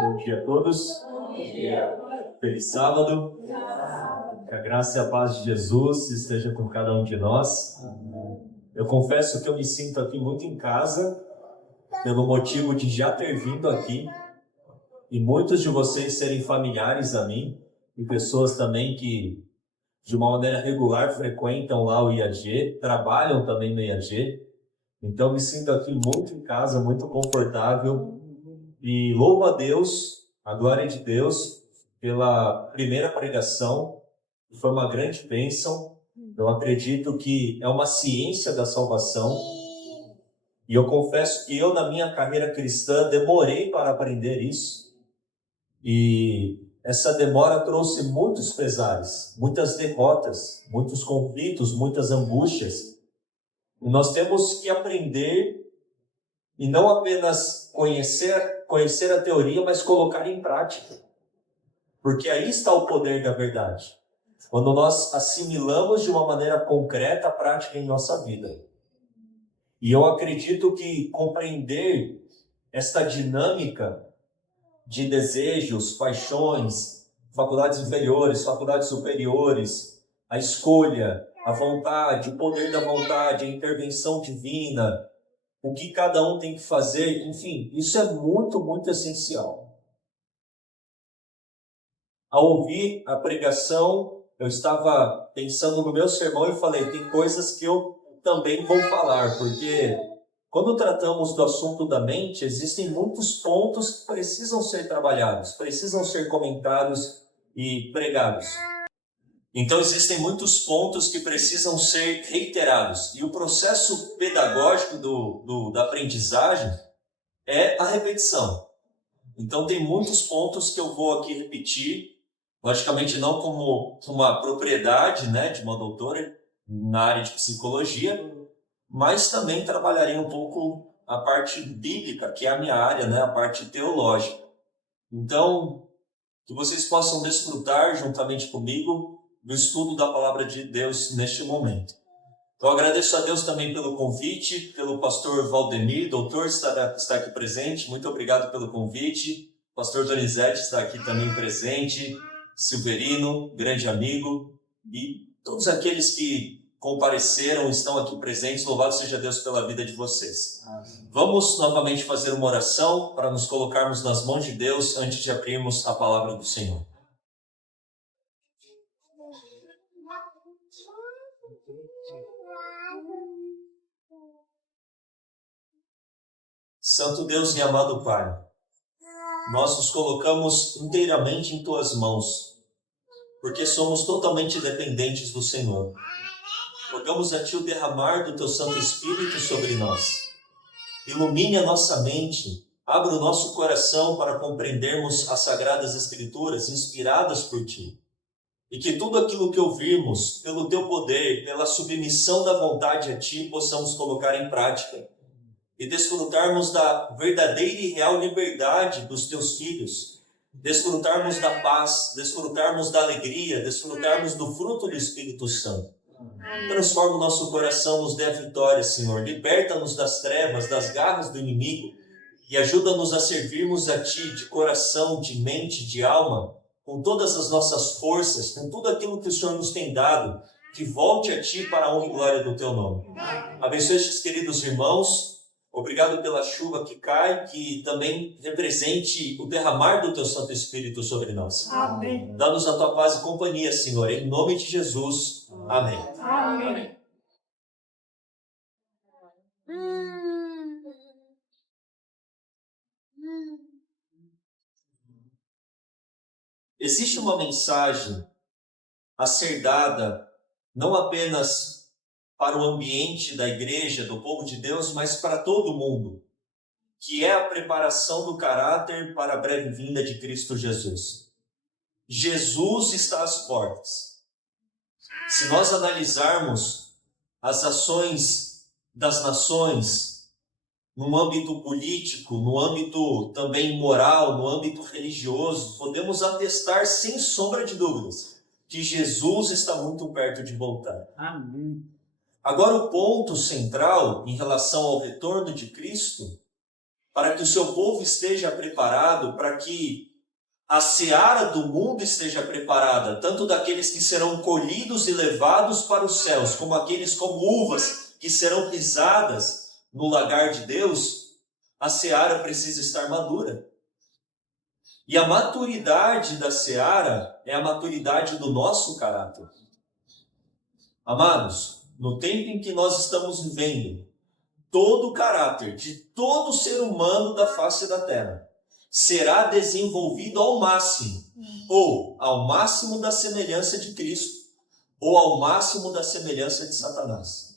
Bom dia a todos. Bom dia. Feliz sábado. Que a graça e a paz de Jesus esteja com cada um de nós. Eu confesso que eu me sinto aqui muito em casa, pelo motivo de já ter vindo aqui e muitos de vocês serem familiares a mim e pessoas também que de uma maneira regular frequentam lá o IAG, trabalham também no IAG. Então me sinto aqui muito em casa, muito confortável e louvo a Deus, a glória de Deus, pela primeira pregação, que foi uma grande bênção. Eu acredito que é uma ciência da salvação e eu confesso que eu, na minha carreira cristã, demorei para aprender isso e essa demora trouxe muitos pesares, muitas derrotas, muitos conflitos, muitas angústias. E nós temos que aprender e não apenas conhecer a teoria, mas colocar em prática. Porque aí está o poder da verdade. Quando nós assimilamos de uma maneira concreta a prática em nossa vida. E eu acredito que compreender esta dinâmica de desejos, paixões, faculdades inferiores, faculdades superiores, a escolha, a vontade, o poder da vontade, a intervenção divina, o que cada um tem que fazer, enfim, isso é muito, muito essencial. Ao ouvir a pregação, eu estava pensando no meu sermão e falei, tem coisas que eu também vou falar, porque quando tratamos do assunto da mente, existem muitos pontos que precisam ser trabalhados, precisam ser comentados e pregados. Então, existem muitos pontos que precisam ser reiterados. E o processo pedagógico da aprendizagem é a repetição. Então, tem muitos pontos que eu vou aqui repetir, logicamente não como uma propriedade, né, de uma doutora na área de psicologia, mas também trabalharei um pouco a parte bíblica, que é a minha área, né, a parte teológica. Então, que vocês possam desfrutar juntamente comigo do estudo da palavra de Deus neste momento. Então, agradeço a Deus também pelo convite, pelo pastor Valdemir, doutor, está aqui presente. Muito obrigado pelo convite. Pastor Donizete está aqui também presente. Silverino, grande amigo. E todos aqueles que compareceram, estão aqui presentes. Louvado seja Deus pela vida de vocês. Vamos novamente fazer uma oração para nos colocarmos nas mãos de Deus antes de abrirmos a palavra do Senhor. Santo Deus e amado Pai, nós nos colocamos inteiramente em Tuas mãos, porque somos totalmente dependentes do Senhor. Rogamos a Ti o derramar do Teu Santo Espírito sobre nós. Ilumine a nossa mente, abra o nosso coração para compreendermos as Sagradas Escrituras inspiradas por Ti. E que tudo aquilo que ouvirmos, pelo Teu poder, pela submissão da vontade a Ti, possamos colocar em prática. E desfrutarmos da verdadeira e real liberdade dos Teus filhos. Desfrutarmos da paz, desfrutarmos da alegria, desfrutarmos do fruto do Espírito Santo. Transforma o nosso coração, nos dê a vitória, Senhor. Liberta-nos das trevas, das garras do inimigo e ajuda-nos a servirmos a Ti de coração, de mente, de alma, com todas as nossas forças, com tudo aquilo que o Senhor nos tem dado, que volte a Ti para a honra e glória do Teu nome. Abençoe estes queridos irmãos. Obrigado pela chuva que cai, que também represente o derramar do Teu Santo Espírito sobre nós. Amém. Dá-nos a Tua paz e companhia, Senhor, em nome de Jesus. Amém. Amém. Existe uma mensagem a ser dada não apenas para o ambiente da igreja, do povo de Deus, mas para todo mundo, que é a preparação do caráter para a breve vinda de Cristo Jesus. Jesus está às portas. Se nós analisarmos as ações das nações no âmbito político, no âmbito também moral, no âmbito religioso, podemos atestar sem sombra de dúvidas que Jesus está muito perto de voltar. Amém. Agora, o ponto central em relação ao retorno de Cristo para que o seu povo esteja preparado, para que a seara do mundo esteja preparada, tanto daqueles que serão colhidos e levados para os céus, como aqueles como uvas que serão pisadas no lagar de Deus, a seara precisa estar madura. E a maturidade da seara é a maturidade do nosso caráter. Amados, no tempo em que nós estamos vivendo, todo o caráter de todo ser humano da face da terra será desenvolvido ao máximo, ou ao máximo da semelhança de Cristo, ou ao máximo da semelhança de Satanás.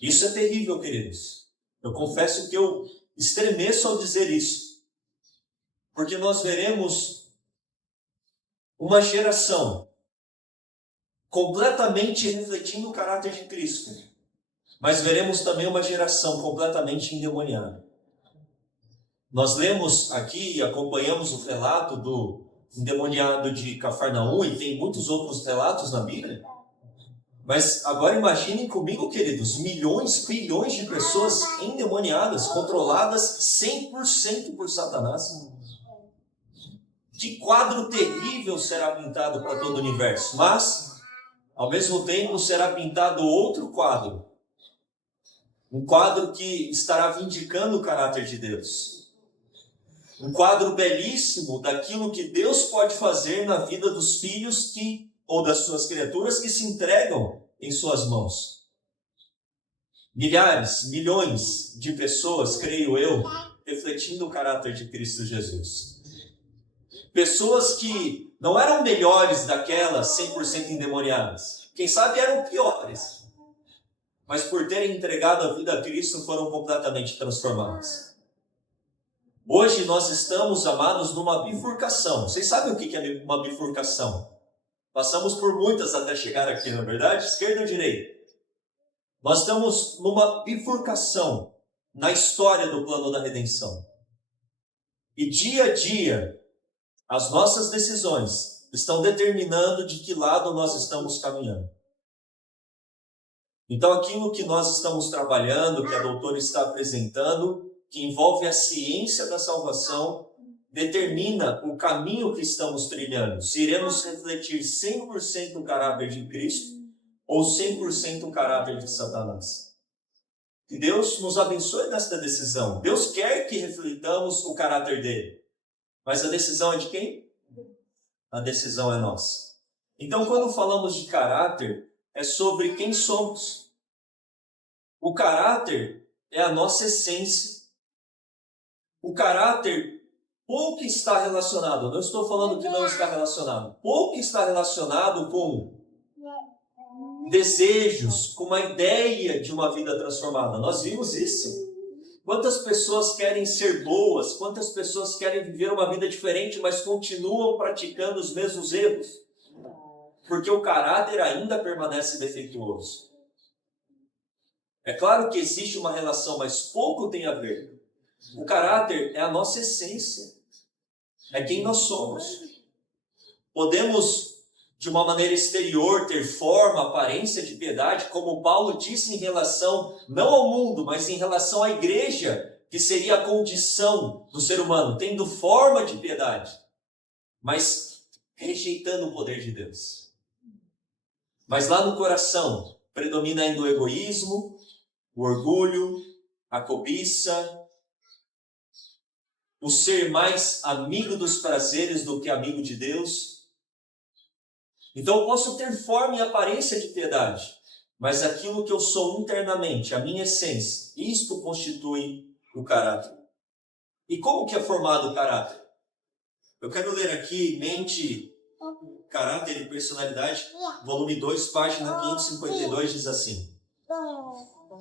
Isso é terrível, queridos. Eu confesso que eu estremeço ao dizer isso, porque nós veremos uma geração completamente refletindo o caráter de Cristo, mas veremos também uma geração completamente endemoniada. Nós lemos aqui e acompanhamos o relato do endemoniado de Cafarnaum, e tem muitos outros relatos na Bíblia. Mas agora imaginem comigo, queridos, milhões, bilhões de pessoas endemoniadas, controladas 100% por Satanás. Que quadro terrível será pintado para todo o universo. Mas, ao mesmo tempo, será pintado outro quadro. Um quadro que estará vindicando o caráter de Deus. Um quadro belíssimo daquilo que Deus pode fazer na vida dos filhos ou das suas criaturas que se entregam em suas mãos. Milhares, milhões de pessoas, creio eu, refletindo o caráter de Cristo Jesus. Pessoas que não eram melhores daquelas 100% endemoniadas. Quem sabe eram piores. Mas por terem entregado a vida a Cristo foram completamente transformadas. Hoje nós estamos, amados, numa bifurcação. Vocês sabem o que é uma bifurcação? Passamos por muitas até chegar aqui, não é verdade? Esquerda ou direita? Nós estamos numa bifurcação na história do plano da redenção. E dia a dia, as nossas decisões estão determinando de que lado nós estamos caminhando. Então aquilo que nós estamos trabalhando, que a doutora está apresentando, que envolve a ciência da salvação, determina o caminho que estamos trilhando. Se iremos refletir 100% o caráter de Cristo ou 100% o caráter de Satanás. Que Deus nos abençoe nesta decisão. Deus quer que reflitamos o caráter dele. Mas a decisão é de quem? A decisão é nossa. Então, quando falamos de caráter, é sobre quem somos. O caráter é a nossa essência. O caráter pouco está relacionado, não estou falando que não está relacionado, pouco está relacionado com desejos, com uma ideia de uma vida transformada. Nós vimos isso. Quantas pessoas querem ser boas, quantas pessoas querem viver uma vida diferente, mas continuam praticando os mesmos erros? Porque o caráter ainda permanece defeituoso. É claro que existe uma relação, mas pouco tem a ver. O caráter é a nossa essência. É quem nós somos. Podemos, de uma maneira exterior, ter forma, aparência de piedade, como Paulo disse em relação, não ao mundo, mas em relação à igreja, que seria a condição do ser humano, tendo forma de piedade, mas rejeitando o poder de Deus. Mas lá no coração, predomina ainda o egoísmo, o orgulho, a cobiça, o ser mais amigo dos prazeres do que amigo de Deus. Então eu posso ter forma e aparência de piedade, mas aquilo que eu sou internamente, a minha essência, isto constitui o caráter. E como que é formado o caráter? Eu quero ler aqui Mente, Caráter e Personalidade, volume 2, página 552, diz assim.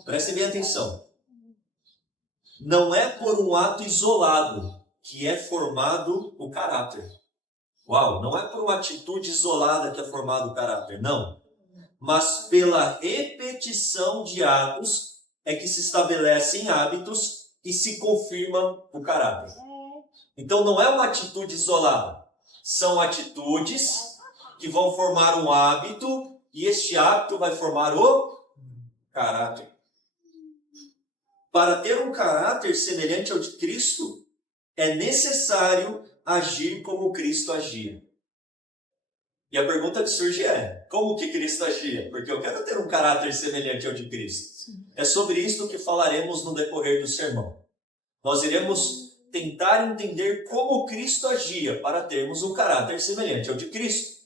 Prestem bem atenção. Não é por um ato isolado que é formado o caráter. Uau, não é por uma atitude isolada que é formado o caráter, não. Mas pela repetição de atos é que se estabelecem hábitos e se confirma o caráter. Então não é uma atitude isolada. São atitudes que vão formar um hábito e este hábito vai formar o caráter. para ter um caráter semelhante ao de Cristo, é necessário agir como Cristo agia. E a pergunta que surge é, como que Cristo agia? Porque eu quero ter um caráter semelhante ao de Cristo. É sobre isso que falaremos no decorrer do sermão. Nós iremos tentar entender como Cristo agia para termos um caráter semelhante ao de Cristo.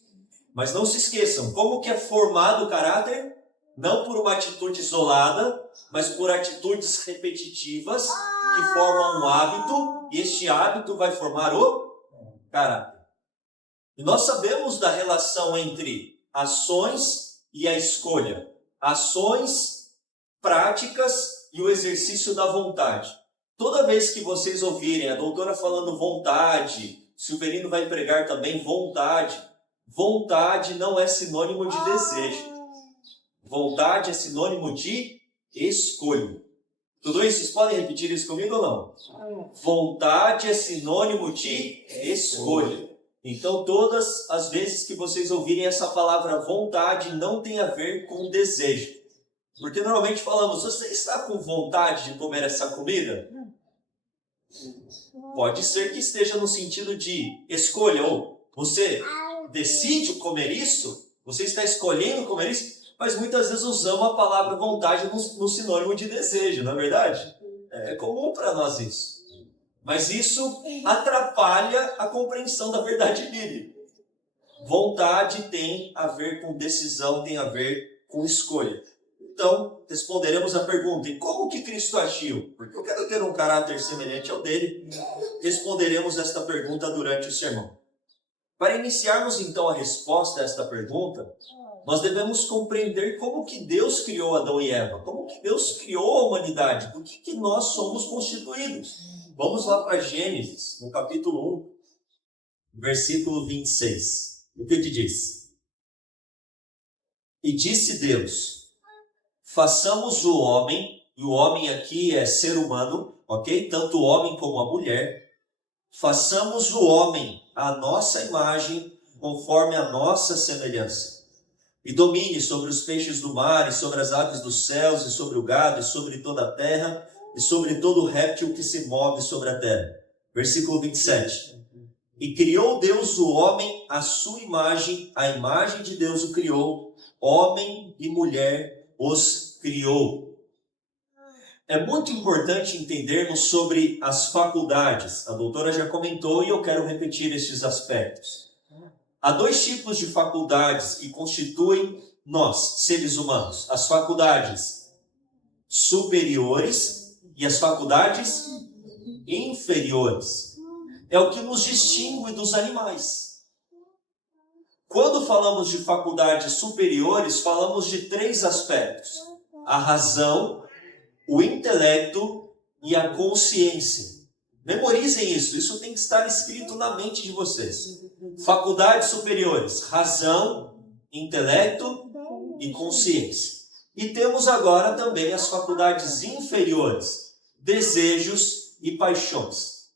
Mas não se esqueçam, como que é formado o caráter? Não por uma atitude isolada, mas por atitudes repetitivas que formam um hábito, e este hábito vai formar o caráter. E nós sabemos da relação entre ações e a escolha. Ações, práticas e o exercício da vontade. Toda vez que vocês ouvirem a doutora falando vontade, Silverino vai pregar também vontade. Vontade não é sinônimo de desejo. Vontade é sinônimo de escolha. Tudo isso, vocês podem repetir isso comigo ou não? Vontade é sinônimo de escolha. Então, todas as vezes que vocês ouvirem essa palavra vontade, não tem a ver com desejo. Porque normalmente falamos, você está com vontade de comer essa comida? Pode ser que esteja no sentido de escolha, ou você decide comer isso, você está escolhendo comer isso, mas muitas vezes usamos a palavra vontade no sinônimo de desejo, não é verdade? É comum para nós isso. Mas isso atrapalha a compreensão da verdade bíblica. Vontade tem a ver com decisão, tem a ver com escolha. Então, responderemos a pergunta, e como que Cristo agiu? Porque eu quero ter um caráter semelhante ao dele. Responderemos esta pergunta durante o sermão. Para iniciarmos então a resposta a esta pergunta, nós devemos compreender como que Deus criou Adão e Eva, como que Deus criou a humanidade, por que nós somos constituídos. Vamos lá para Gênesis, no capítulo 1, versículo 26. O que diz? E disse Deus, façamos o homem, e o homem aqui é ser humano, ok? Tanto o homem como a mulher. Façamos o homem à nossa imagem, conforme a nossa semelhança. E domine sobre os peixes do mar, e sobre as aves dos céus, e sobre o gado, e sobre toda a terra, e sobre todo réptil que se move sobre a terra. Versículo 27. E criou Deus o homem à sua imagem, a imagem de Deus o criou, homem e mulher os criou. É muito importante entendermos sobre as faculdades. A doutora já comentou e eu quero repetir estes aspectos. Há dois tipos de faculdades que constituem nós, seres humanos. As faculdades superiores e as faculdades inferiores. É o que nos distingue dos animais. Quando falamos de faculdades superiores, falamos de três aspectos: a razão, o intelecto e a consciência. Memorizem isso, isso tem que estar escrito na mente de vocês. Faculdades superiores, razão, intelecto e consciência. E temos agora também as faculdades inferiores, desejos e paixões.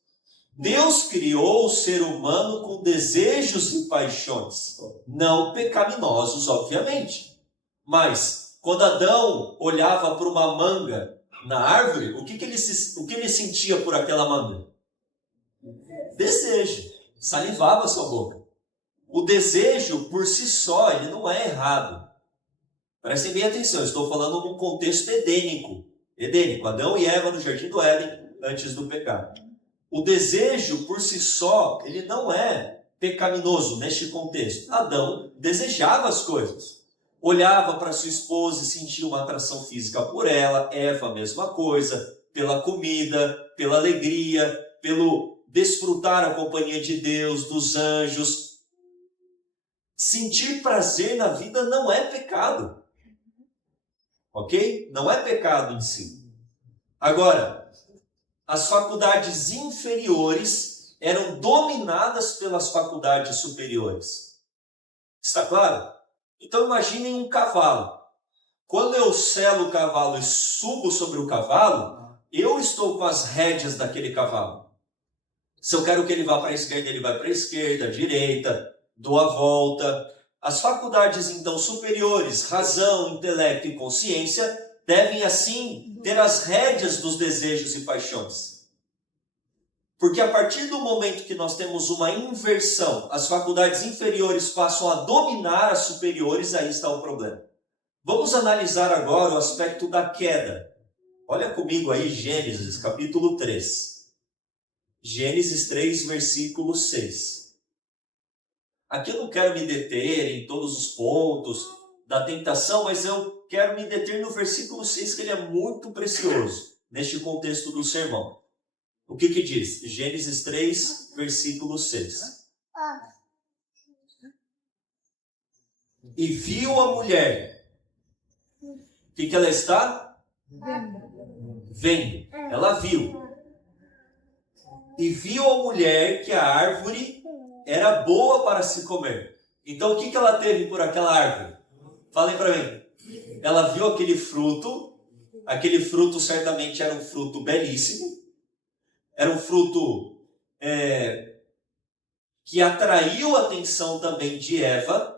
Deus criou o ser humano com desejos e paixões, não pecaminosos, obviamente. Mas, quando Adão olhava para uma manga na árvore, o que ele sentia por aquela manga? Desejo. Salivava a sua boca. O desejo, por si só, ele não é errado. Prestem bem atenção, eu estou falando num contexto edênico. Adão e Eva no Jardim do Éden, antes do pecado. O desejo, por si só, ele não é pecaminoso neste contexto. Adão desejava as coisas. Olhava para sua esposa e sentia uma atração física por ela. Eva, a mesma coisa. Pela comida, pela alegria, pelo desfrutar a companhia de Deus, dos anjos. Sentir prazer na vida não é pecado. Ok? Não é pecado em si. Agora, as faculdades inferiores eram dominadas pelas faculdades superiores. Está claro? Então imaginem um cavalo. Quando eu selo o cavalo e subo sobre o cavalo, eu estou com as rédeas daquele cavalo. Se eu quero que ele vá para a esquerda, ele vai para a esquerda, direita, dou a volta. As faculdades, então, superiores, razão, intelecto e consciência, devem assim ter as rédeas dos desejos e paixões. Porque a partir do momento que nós temos uma inversão, as faculdades inferiores passam a dominar as superiores, aí está o problema. Vamos analisar agora o aspecto da queda. Olha comigo aí Gênesis, capítulo 3. Gênesis 3, versículo 6. Aqui eu não quero me deter em todos os pontos da tentação, mas eu quero me deter no versículo 6, que ele é muito precioso neste contexto do sermão. O que diz? Gênesis 3, versículo 6. E viu a mulher. O que ela está? Vendo. Ela viu. E viu a mulher que a árvore era boa para se comer. Então o que ela teve por aquela árvore? Falem para mim. Ela viu aquele fruto certamente era um fruto belíssimo, era um fruto que atraiu a atenção também de Eva,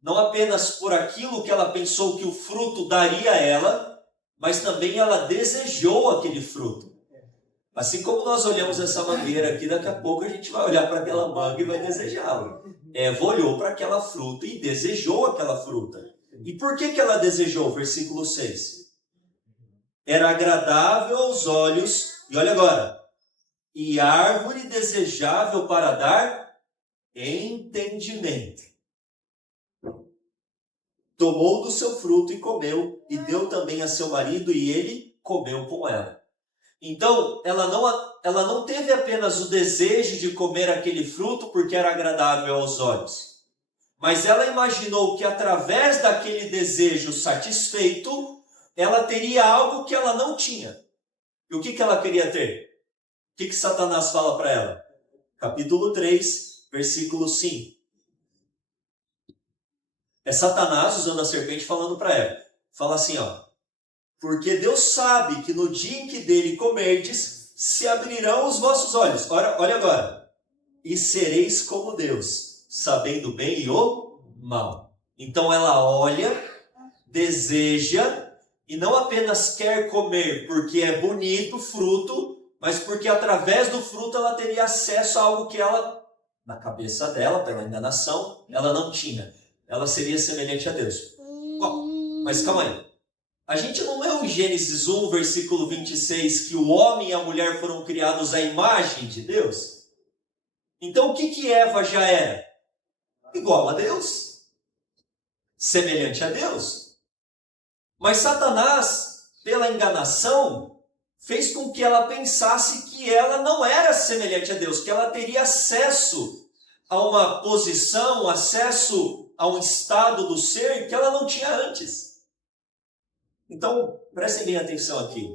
não apenas por aquilo que ela pensou que o fruto daria a ela, mas também ela desejou aquele fruto. Assim como nós olhamos essa mangueira aqui, daqui a pouco a gente vai olhar para aquela manga e vai desejá-la. Eva olhou para aquela fruta e desejou aquela fruta. E por que ela desejou? Versículo 6. Era agradável aos olhos, e olha agora, e árvore desejável para dar entendimento. Tomou do seu fruto e comeu, e deu também a seu marido, e ele comeu com ela. Então, ela não teve apenas o desejo de comer aquele fruto porque era agradável aos olhos, mas ela imaginou que através daquele desejo satisfeito, ela teria algo que ela não tinha. E o que ela queria ter? O que Satanás fala para ela? Capítulo 3, versículo 5. É Satanás usando a serpente falando para ela. Fala assim, porque Deus sabe que no dia em que dele comerdes, se abrirão os vossos olhos. Olha agora. E sereis como Deus, sabendo o bem e o mal. Então ela olha, deseja, e não apenas quer comer porque é bonito o fruto, mas porque através do fruto ela teria acesso a algo que ela, na cabeça dela, pela enganação, ela não tinha. Ela seria semelhante a Deus. Mas calma aí. A gente não leu em Gênesis 1, versículo 26, que o homem e a mulher foram criados à imagem de Deus? Então o que Eva já era? Igual a Deus. Semelhante a Deus. Mas Satanás, pela enganação, fez com que ela pensasse que ela não era semelhante a Deus, que ela teria acesso a uma posição, acesso a um estado do ser que ela não tinha antes. Então, prestem bem atenção aqui.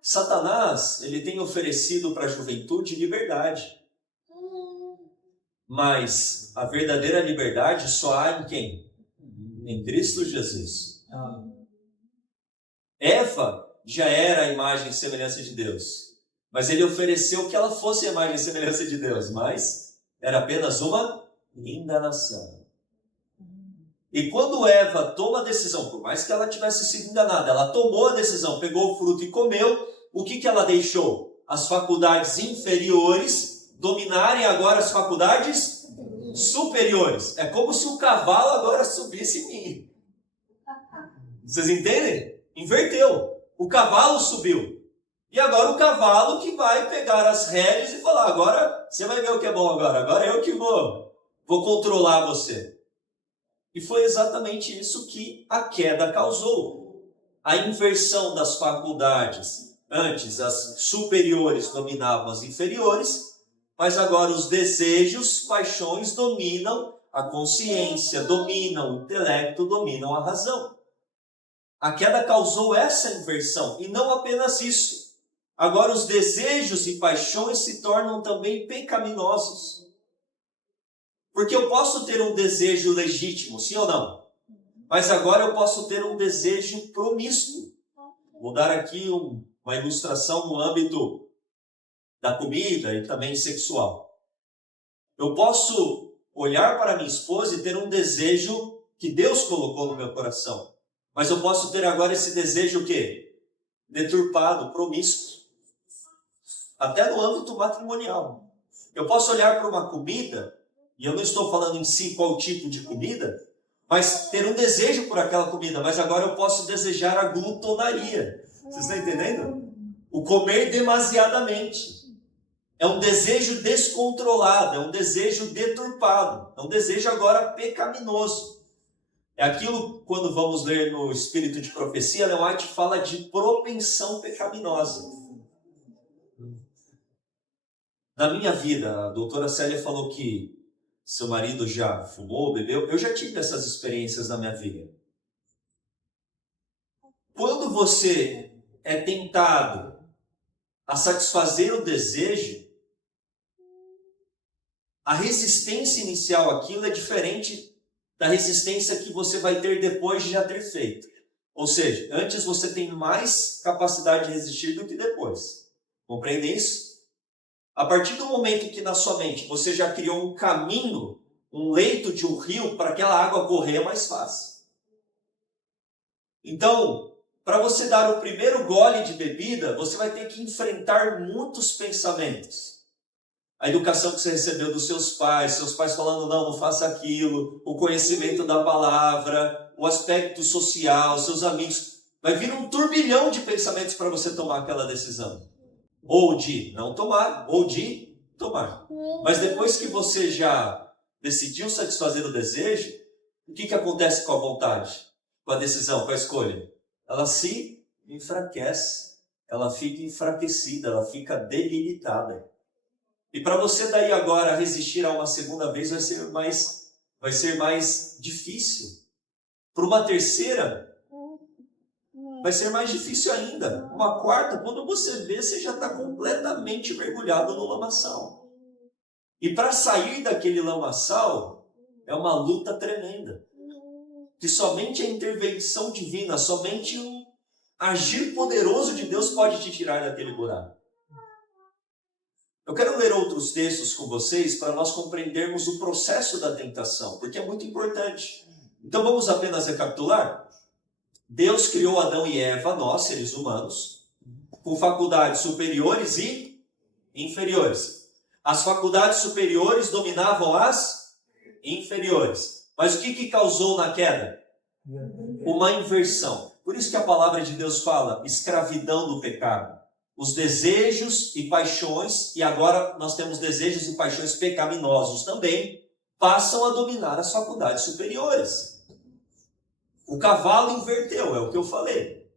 Satanás, ele tem oferecido para a juventude liberdade. Mas a verdadeira liberdade só há em quem? Em Cristo Jesus. Eva já era a imagem e semelhança de Deus. Mas ele ofereceu que ela fosse a imagem e semelhança de Deus. Mas era apenas uma enganação. E quando Eva toma a decisão, por mais que ela tivesse sido enganada, ela tomou a decisão, pegou o fruto e comeu, o que ela deixou? As faculdades inferiores dominarem agora as faculdades superiores. É como se o cavalo agora subisse em mim. Vocês entendem? Inverteu. O cavalo subiu. E agora o cavalo que vai pegar as rédeas e falar, agora você vai ver o que é bom agora eu que vou controlar você. E foi exatamente isso que a queda causou. A inversão das faculdades. Antes, as superiores dominavam as inferiores, mas agora os desejos, paixões dominam a consciência, dominam o intelecto, dominam a razão. A queda causou essa inversão, e não apenas isso. Agora os desejos e paixões se tornam também pecaminosos. Porque eu posso ter um desejo legítimo, sim ou não? Mas agora eu posso ter um desejo promíscuo. Vou dar aqui uma ilustração no âmbito da comida e também sexual. Eu posso olhar para minha esposa e ter um desejo que Deus colocou no meu coração. Mas eu posso ter agora esse desejo o quê? Deturpado, promíscuo. Até no âmbito matrimonial. Eu posso olhar para uma comida, e eu não estou falando em si qual tipo de comida, mas ter um desejo por aquela comida, mas agora eu posso desejar a glutonaria. Vocês estão entendendo? O comer demasiadamente. É um desejo descontrolado, é um desejo deturpado, é um desejo agora pecaminoso. É aquilo, quando vamos ler no Espírito de Profecia, Ellen White fala de propensão pecaminosa. Na minha vida, a doutora Célia falou que seu marido já fumou, bebeu. Eu já tive essas experiências na minha vida. Quando você é tentado a satisfazer o desejo, a resistência inicial àquilo é diferente da resistência que você vai ter depois de já ter feito. Ou seja, antes você tem mais capacidade de resistir do que depois. Compreende isso? A partir do momento que na sua mente você já criou um caminho, um leito de um rio, para aquela água correr é mais fácil. Então, para você dar o primeiro gole de bebida, você vai ter que enfrentar muitos pensamentos. A educação que você recebeu dos seus pais falando não faça aquilo, o conhecimento da palavra, o aspecto social, seus amigos. Vai vir um turbilhão de pensamentos para você tomar aquela decisão. Ou de não tomar, ou de tomar. Mas depois que você já decidiu satisfazer o desejo, o que acontece com a vontade? Com a decisão, com a escolha? Ela se enfraquece, ela fica enfraquecida, ela fica debilitada. E para você daí agora resistir a uma segunda vez vai ser mais difícil. Para uma terceira, vai ser mais difícil ainda. Uma quarta, quando você vê, você já está completamente mergulhado no lamaçal. E para sair daquele lamaçal, é uma luta tremenda. Que somente a intervenção divina, somente um agir poderoso de Deus pode te tirar daquele buraco. Eu quero ler outros textos com vocês para nós compreendermos o processo da tentação, porque é muito importante. Então vamos apenas recapitular? Deus criou Adão e Eva, nós, seres humanos, com faculdades superiores e inferiores. As faculdades superiores dominavam as inferiores. Mas o que causou na queda? Uma inversão. Por isso que a palavra de Deus fala, escravidão do pecado. Os desejos e paixões, e agora nós temos desejos e paixões pecaminosos também, passam a dominar as faculdades superiores. O cavalo inverteu, é o que eu falei.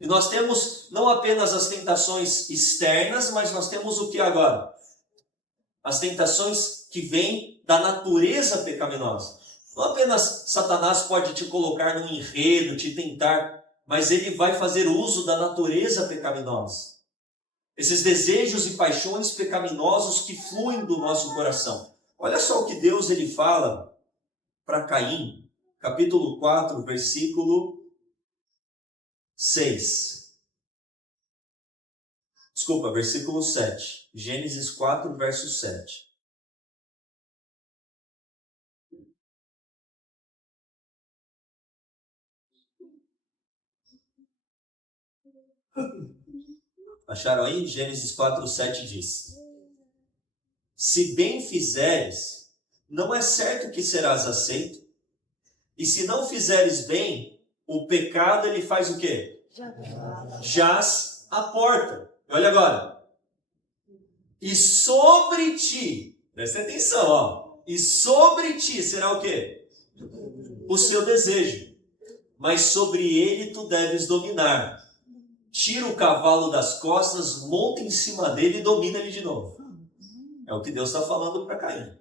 E nós temos não apenas as tentações externas, mas nós temos o que agora? As tentações que vêm da natureza pecaminosa. Não apenas Satanás pode te colocar num enredo, te tentar, mas ele vai fazer uso da natureza pecaminosa. Esses desejos e paixões pecaminosos que fluem do nosso coração. Olha só o que Deus ele fala para Caim, capítulo 4, versículo 6. Desculpa, versículo 7. Gênesis 4, verso 7. Acharam aí? Gênesis 4, 7 diz: se bem fizeres, não é certo que serás aceito. E se não fizeres bem, o pecado ele faz o quê? Jaz à porta. Olha agora. E sobre ti, presta atenção, ó. E sobre ti será o quê? O seu desejo. Mas sobre ele tu deves dominar. Tira o cavalo das costas, monta em cima dele e domina ele de novo. É o que Deus está falando para Caim.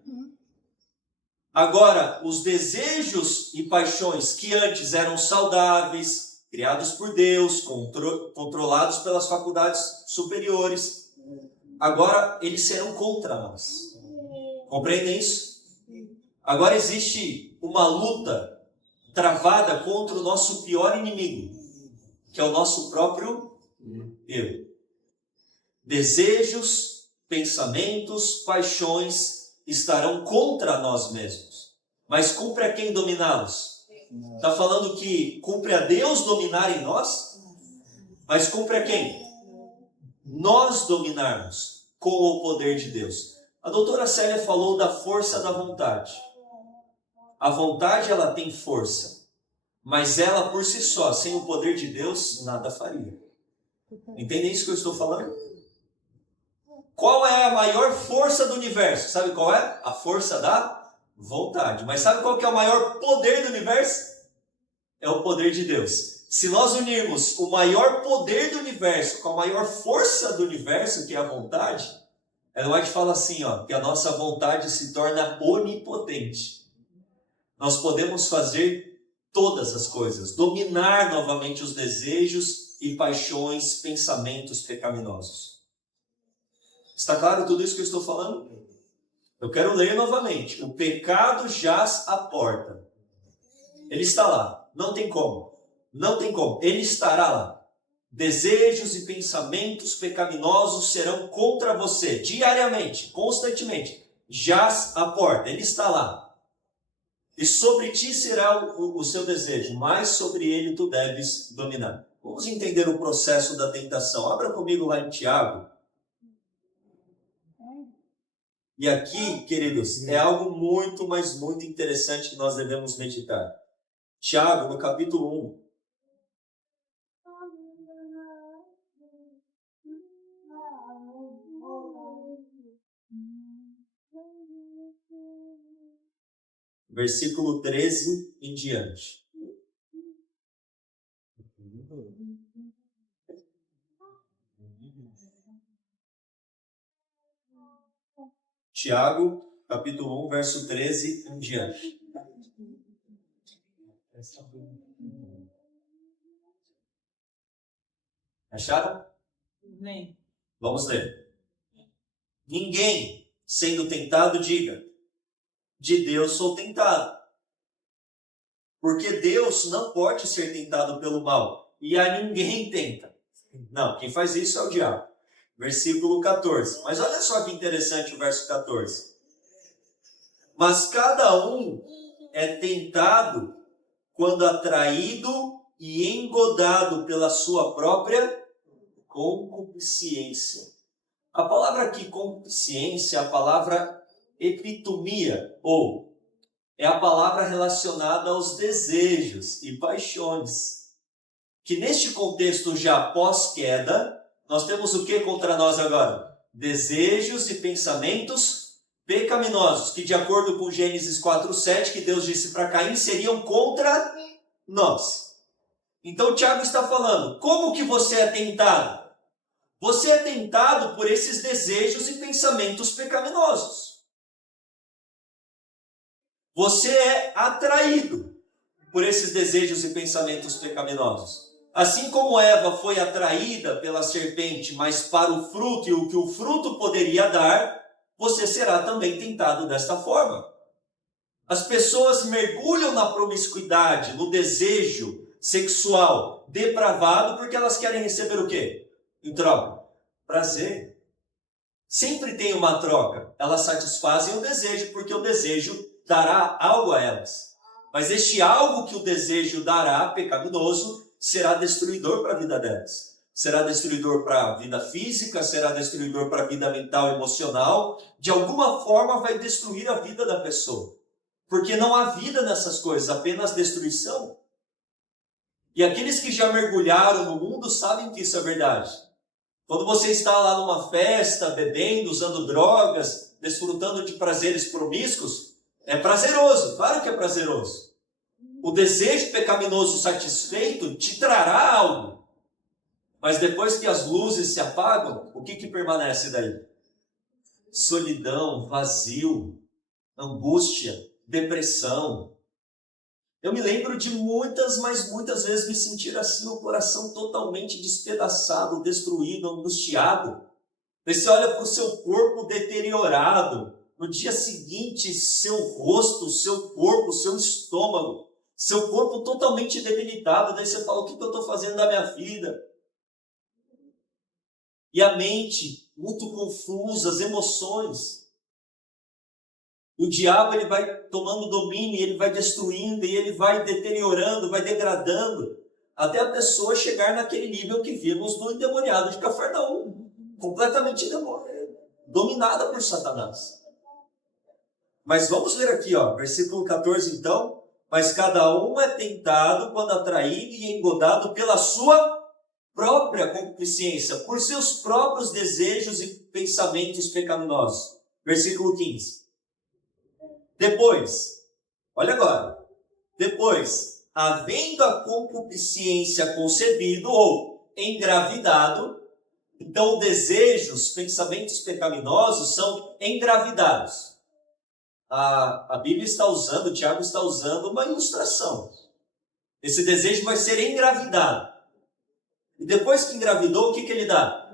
Agora, os desejos e paixões que antes eram saudáveis, criados por Deus, controlados pelas faculdades superiores, agora eles serão contra nós. Compreendem isso? Agora existe uma luta travada contra o nosso pior inimigo, que é o nosso próprio eu. Desejos, pensamentos, paixões estarão contra nós mesmos. Mas cumpre a quem dominá-los? Está falando que cumpre a Deus dominar em nós, mas cumpre a quem? Nós dominarmos com o poder de Deus. A doutora Célia falou da força da vontade. A vontade, ela tem força, mas ela por si só, sem o poder de Deus, nada faria. Entendem isso que eu estou falando? Qual é a maior força do universo? Sabe qual é? A força da vontade. Mas sabe qual que é o maior poder do universo? É o poder de Deus. Se nós unirmos o maior poder do universo com a maior força do universo, que é a vontade, Ellen White fala assim, que a nossa vontade se torna onipotente. Nós podemos fazer todas as coisas, dominar novamente os desejos e paixões, pensamentos pecaminosos. Está claro tudo isso que eu estou falando? Eu quero ler novamente. O pecado jaz à porta. Ele está lá. Não tem como. Não tem como. Ele estará lá. Desejos e pensamentos pecaminosos serão contra você diariamente, constantemente. Jaz à porta. Ele está lá. E sobre ti será o seu desejo, mas sobre ele tu deves dominar. Vamos entender o processo da tentação. Abra comigo lá em Tiago. E aqui, queridos, é algo muito, mas muito interessante que nós devemos meditar. Tiago, no capítulo 1. Versículo 13 em diante. Tiago, capítulo 1, verso 13 em diante. Acharam? Nem. Vamos ler. Ninguém, sendo tentado, diga, de Deus sou tentado. Porque Deus não pode ser tentado pelo mal, e a ninguém tenta. Não, quem faz isso é o diabo. Versículo 14. Mas olha só que interessante o verso 14. Mas cada um é tentado quando atraído e engodado pela sua própria concupiscência. A palavra aqui, concupiscência, é a palavra epitomia, ou é a palavra relacionada aos desejos e paixões. Que neste contexto já pós-queda, nós temos o que contra nós agora? Desejos e pensamentos pecaminosos, que de acordo com Gênesis 4:7, que Deus disse para Caim, seriam contra nós. Então Tiago está falando, como que você é tentado? Você é tentado por esses desejos e pensamentos pecaminosos. Você é atraído por esses desejos e pensamentos pecaminosos. Assim como Eva foi atraída pela serpente, mas para o fruto e o que o fruto poderia dar, você será também tentado desta forma. As pessoas mergulham na promiscuidade, no desejo sexual depravado, porque elas querem receber o quê? Em troca? Prazer. Sempre tem uma troca. Elas satisfazem o desejo, porque o desejo dará algo a elas. Mas este algo que o desejo dará, pecaminoso, será destruidor para a vida delas. Será destruidor para a vida física, será destruidor para a vida mental e emocional. De alguma forma vai destruir a vida da pessoa. Porque não há vida nessas coisas, apenas destruição. E aqueles que já mergulharam no mundo sabem que isso é verdade. Quando você está lá numa festa, bebendo, usando drogas, desfrutando de prazeres promíscuos, é prazeroso, claro que é prazeroso. O desejo pecaminoso satisfeito te trará algo. Mas depois que as luzes se apagam, o que permanece daí? Solidão, vazio, angústia, depressão. Eu me lembro de muitas, mas muitas vezes me sentir assim, o coração totalmente despedaçado, destruído, angustiado. Você olha para o seu corpo deteriorado. No dia seguinte, seu rosto, seu corpo, seu estômago, seu corpo totalmente debilitado. Daí você fala, o que eu estou fazendo da minha vida? E a mente muito confusa, as emoções. O diabo ele vai tomando domínio, ele vai destruindo, e ele vai deteriorando, vai degradando, até a pessoa chegar naquele nível que vimos no endemoniado de Cafarnaum, completamente dominada por Satanás. Mas vamos ver aqui, versículo 14 então. Mas cada um é tentado quando atraído e engodado pela sua própria concupiscência, por seus próprios desejos e pensamentos pecaminosos. Versículo 15. Depois, olha agora. Depois, havendo a concupiscência concebido ou engravidado, então desejos, pensamentos pecaminosos são engravidados. A Bíblia está usando, o Tiago está usando uma ilustração. Esse desejo vai ser engravidado. E depois que engravidou, o que ele dá?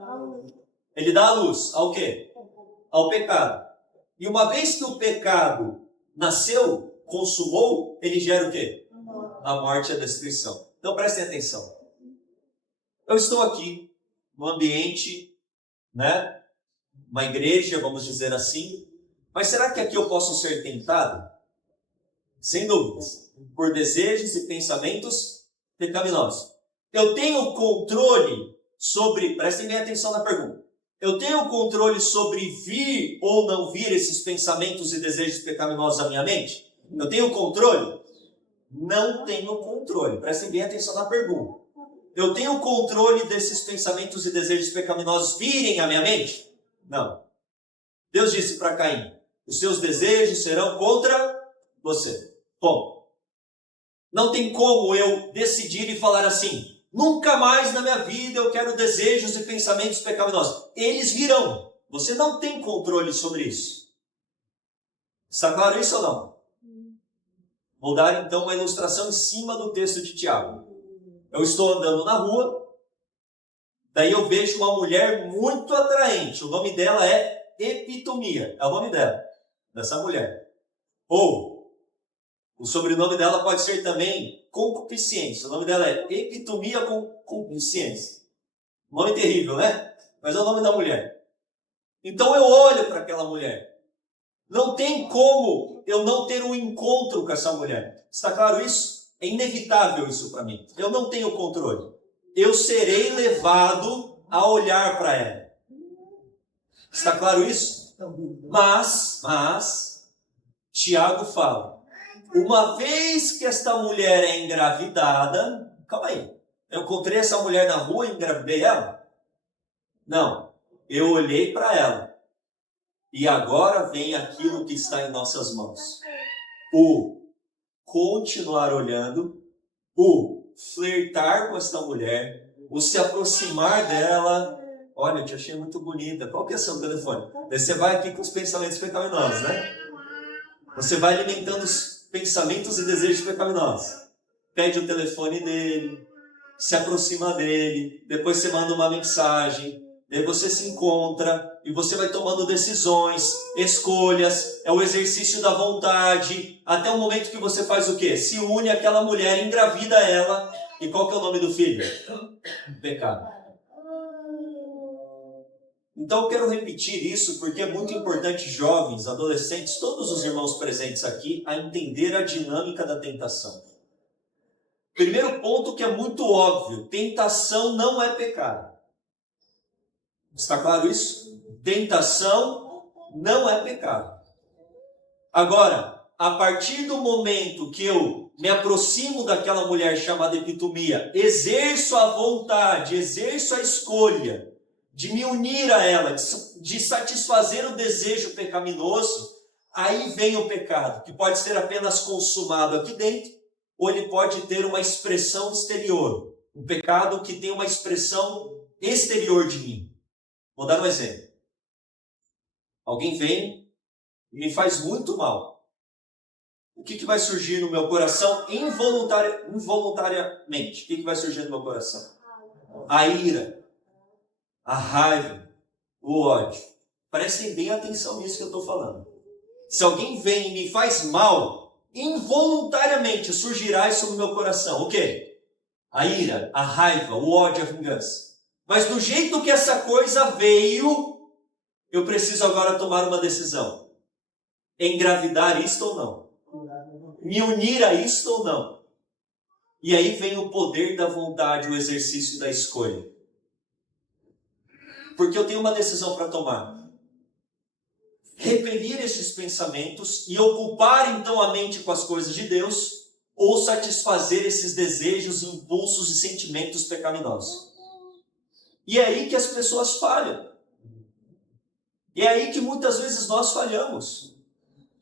Ele dá a luz ao quê? Ao pecado. E uma vez que o pecado nasceu, consumou, ele gera o quê? A morte e a destruição. Então prestem atenção. Eu estou aqui no ambiente, uma igreja, vamos dizer assim. Mas será que aqui eu posso ser tentado? Sem dúvidas. Por desejos e pensamentos pecaminosos. Eu tenho controle sobre... Prestem bem atenção na pergunta. Eu tenho controle sobre vir ou não vir esses pensamentos e desejos pecaminosos à minha mente? Eu tenho controle? Não tenho controle. Prestem bem atenção na pergunta. Eu tenho controle desses pensamentos e desejos pecaminosos virem à minha mente? Não. Deus disse para Caim: os seus desejos serão contra você. Bom, não tem como eu decidir e falar assim: nunca mais na minha vida eu quero desejos e pensamentos pecaminosos. Eles virão. Você não tem controle sobre isso. Está claro isso ou não? Vou dar então uma ilustração em cima do texto de Tiago. Eu estou andando na rua, daí eu vejo uma mulher muito atraente. O nome dela é Epitomia. É o nome dela, dessa mulher. Ou, o sobrenome dela pode ser também concupiscência. O nome dela é Epitomia com concupiscência. Nome terrível, né? Mas é o nome da mulher. Então eu olho para aquela mulher. Não tem como eu não ter um encontro com essa mulher. Está claro isso? É inevitável isso para mim. Eu não tenho controle. Eu serei levado a olhar para ela. Está claro isso? Mas, Tiago fala, uma vez que esta mulher é engravidada... Calma aí. Eu encontrei essa mulher na rua e engravidei ela? Não. Eu olhei para ela. E agora vem aquilo que está em nossas mãos. O continuar olhando, o flertar com esta mulher, o se aproximar dela. Olha, eu te achei muito bonita. Qual que é o seu telefone? Daí você vai aqui com os pensamentos pecaminosos, né? Você vai alimentando os pensamentos e desejos pecaminosos. Pede o telefone dele, se aproxima dele, depois você manda uma mensagem, daí você se encontra e você vai tomando decisões, escolhas, é o exercício da vontade, até o momento que você faz o quê? Se une àquela mulher, engravida ela, e qual que é o nome do filho? Pecado. Então eu quero repetir isso porque é muito importante, jovens, adolescentes, todos os irmãos presentes aqui, a entender a dinâmica da tentação. Primeiro ponto que é muito óbvio: tentação não é pecado. Está claro isso? Tentação não é pecado. Agora, a partir do momento que eu me aproximo daquela mulher chamada Epitomia, exerço a vontade, exerço a escolha de me unir a ela, de satisfazer o desejo pecaminoso, aí vem o pecado, que pode ser apenas consumado aqui dentro, ou ele pode ter uma expressão exterior. Um pecado que tem uma expressão exterior de mim. Vou dar um exemplo. Alguém vem e me faz muito mal. O que vai surgir no meu coração involuntariamente? O que vai surgir no meu coração? A ira, a raiva, o ódio. Prestem bem atenção nisso que eu estou falando. Se alguém vem e me faz mal, involuntariamente surgirá isso no meu coração. O quê? A ira, a raiva, o ódio, a vingança. Mas do jeito que essa coisa veio, eu preciso agora tomar uma decisão. engravidar isto ou não? Me unir a isto ou não? E aí vem o poder da vontade, o exercício da escolha. Porque eu tenho uma decisão para tomar. Repelir estes pensamentos e ocupar então a mente com as coisas de Deus, ou satisfazer esses desejos, impulsos e sentimentos pecaminosos. E é aí que as pessoas falham. E é aí que muitas vezes nós falhamos.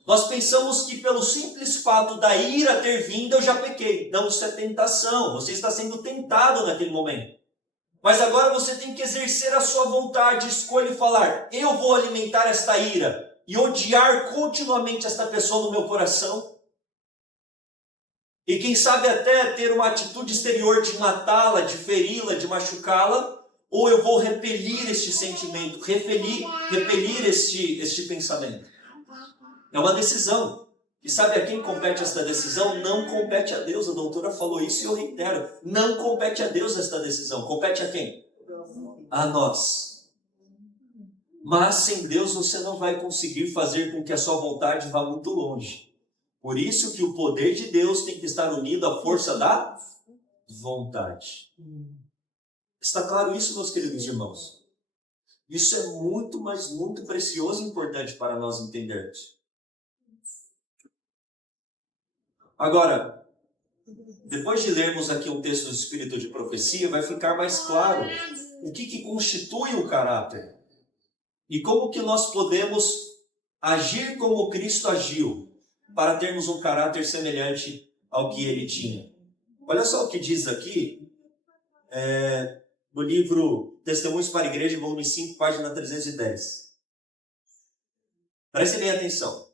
Nós pensamos que pelo simples fato da ira ter vindo, eu já pequei. Não, isso é tentação. Você está sendo tentado naquele momento. Mas agora você tem que exercer a sua vontade, escolha e falar: eu vou alimentar esta ira e odiar continuamente esta pessoa no meu coração. E quem sabe até ter uma atitude exterior de matá-la, de feri-la, de machucá-la, ou eu vou repelir este sentimento, repelir este pensamento. É uma decisão. E sabe a quem compete esta decisão? Não compete a Deus. A doutora falou isso e eu reitero. Não compete a Deus esta decisão. Compete a quem? A nós. Mas sem Deus você não vai conseguir fazer com que a sua vontade vá muito longe. Por isso que o poder de Deus tem que estar unido à força da vontade. Está claro isso, meus queridos irmãos? Isso é muito, mas muito precioso e importante para nós entendermos. Agora, depois de lermos aqui um texto do Espírito de Profecia, vai ficar mais claro o que constitui o caráter. E como que nós podemos agir como Cristo agiu, para termos um caráter semelhante ao que ele tinha. Olha só o que diz aqui, no livro Testemunhos para a Igreja, volume 5, página 310. Prestem bem atenção.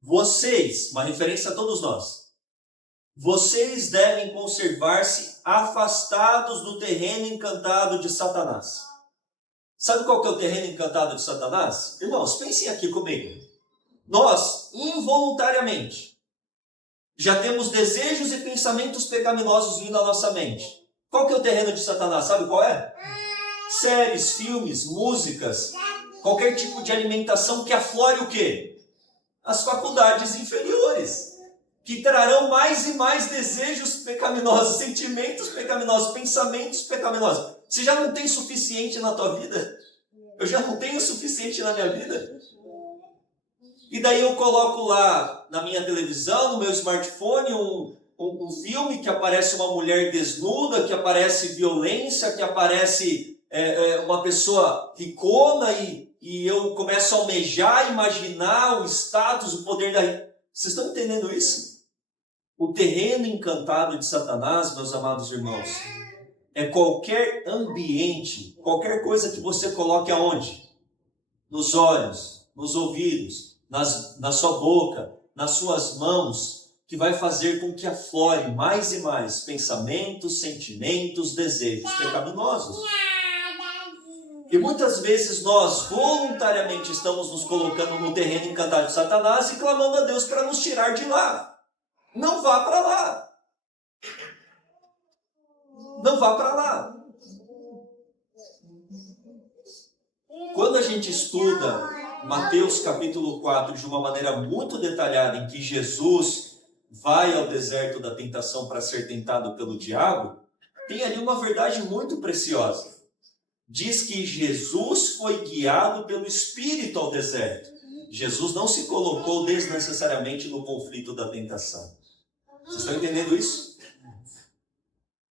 Vocês, uma referência a todos nós, vocês devem conservar-se afastados do terreno encantado de Satanás. Sabe qual que é o terreno encantado de Satanás? Irmãos, pensem aqui comigo. Nós, involuntariamente, já temos desejos e pensamentos pecaminosos vindo à nossa mente. Qual que é o terreno de Satanás? Sabe qual é? Séries, filmes, músicas, qualquer tipo de alimentação que aflore o quê? As faculdades inferiores, que trarão mais e mais desejos pecaminosos, sentimentos pecaminosos, pensamentos pecaminosos. Você já não tem suficiente na tua vida? Eu já não tenho o suficiente na minha vida? E daí eu coloco lá na minha televisão, no meu smartphone, um filme que aparece uma mulher desnuda, que aparece violência, que aparece uma pessoa ricona e eu começo a almejar, imaginar o status, o poder da... Vocês estão entendendo isso? O terreno encantado de Satanás, meus amados irmãos, é qualquer ambiente, qualquer coisa que você coloque aonde? Nos olhos, nos ouvidos, na sua boca, nas suas mãos, que vai fazer com que aflore mais e mais pensamentos, sentimentos, desejos pecaminosos. E muitas vezes nós voluntariamente estamos nos colocando no terreno encantado de Satanás e clamando a Deus para nos tirar de lá. Não vá para lá. Não vá para lá. Quando a gente estuda Mateus capítulo 4 de uma maneira muito detalhada, em que Jesus vai ao deserto da tentação para ser tentado pelo diabo, tem ali uma verdade muito preciosa. Diz que Jesus foi guiado pelo Espírito ao deserto. Jesus não se colocou desnecessariamente no conflito da tentação. Vocês estão entendendo isso?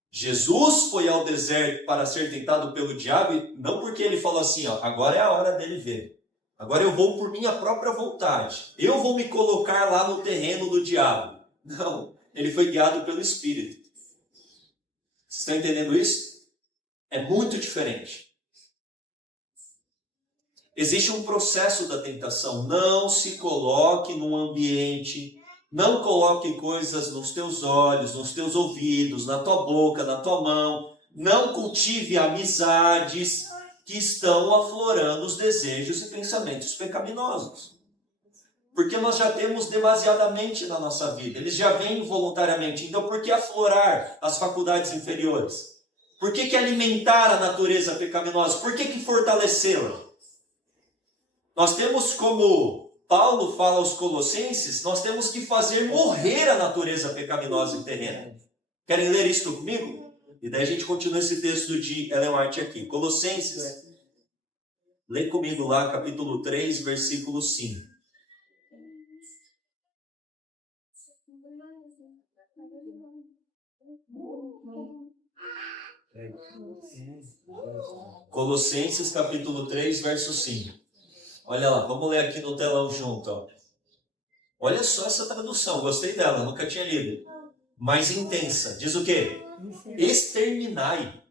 Jesus foi ao deserto para ser tentado pelo diabo, não porque ele falou assim, agora é a hora dele ver. Agora eu vou por minha própria vontade. Eu vou me colocar lá no terreno do diabo. Não, ele foi guiado pelo Espírito. Vocês estão entendendo isso? É muito diferente. Existe um processo da tentação. Não se coloque num ambiente, não coloque coisas nos teus olhos, nos teus ouvidos, na tua boca, na tua mão. Não cultive amizades que estão aflorando os desejos e pensamentos pecaminosos. Porque nós já temos demasiadamente na nossa vida. Eles já vêm voluntariamente. Então, por que aflorar as faculdades inferiores? Por que alimentar a natureza pecaminosa? Por que fortalecê-la? Nós temos, como Paulo fala aos Colossenses, nós temos que fazer morrer a natureza pecaminosa e terrena. Querem ler isso comigo? E daí a gente continua esse texto de Ellen White aqui. Colossenses, lê comigo lá, capítulo 3, versículo 5. Colossenses, capítulo 3, verso 5. Olha lá, vamos ler aqui no telão junto. Ó. Olha só essa tradução, gostei dela, nunca tinha lido. Mais intensa. Diz o quê? Exterminai.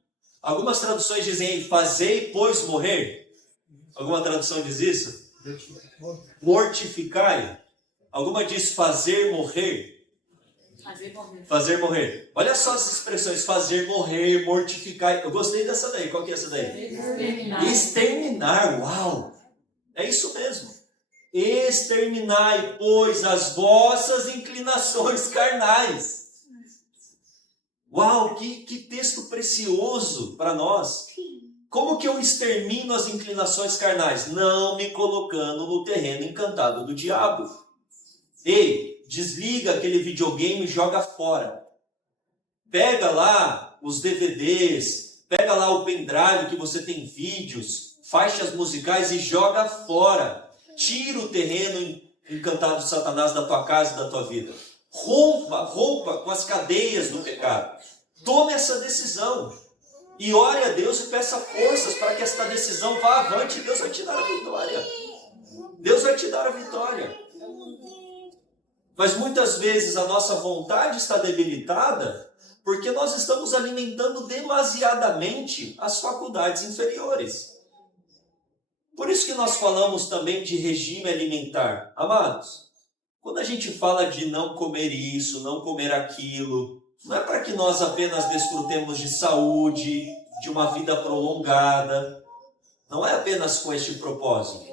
Algumas traduções dizem aí, fazei, pois, morrer. Alguma tradução diz isso? Mortificai. Alguma diz fazer morrer. Fazer morrer. Olha só as expressões, fazer morrer, mortificar. Eu gostei dessa daí. Qual que é essa daí? Exterminar. Uau! É isso mesmo. Exterminai, pois, as vossas inclinações carnais. Uau, que texto precioso para nós. Como que eu extermino as inclinações carnais? Não me colocando no terreno encantado do diabo. Ei, desliga aquele videogame e joga fora. Pega lá os DVDs, pega lá o pendrive que você tem vídeos, faixas musicais e joga fora. Tira o terreno encantado de Satanás da tua casa e da tua vida. Rompa com as cadeias do pecado. Tome essa decisão. E ore a Deus e peça forças para que esta decisão vá avante. Deus vai te dar a vitória. Deus vai te dar a vitória. Mas muitas vezes a nossa vontade está debilitada porque nós estamos alimentando demasiadamente as faculdades inferiores. Por isso que nós falamos também de regime alimentar. Amados, quando a gente fala de não comer isso, não comer aquilo, não é para que nós apenas desfrutemos de saúde, de uma vida prolongada. Não é apenas com este propósito.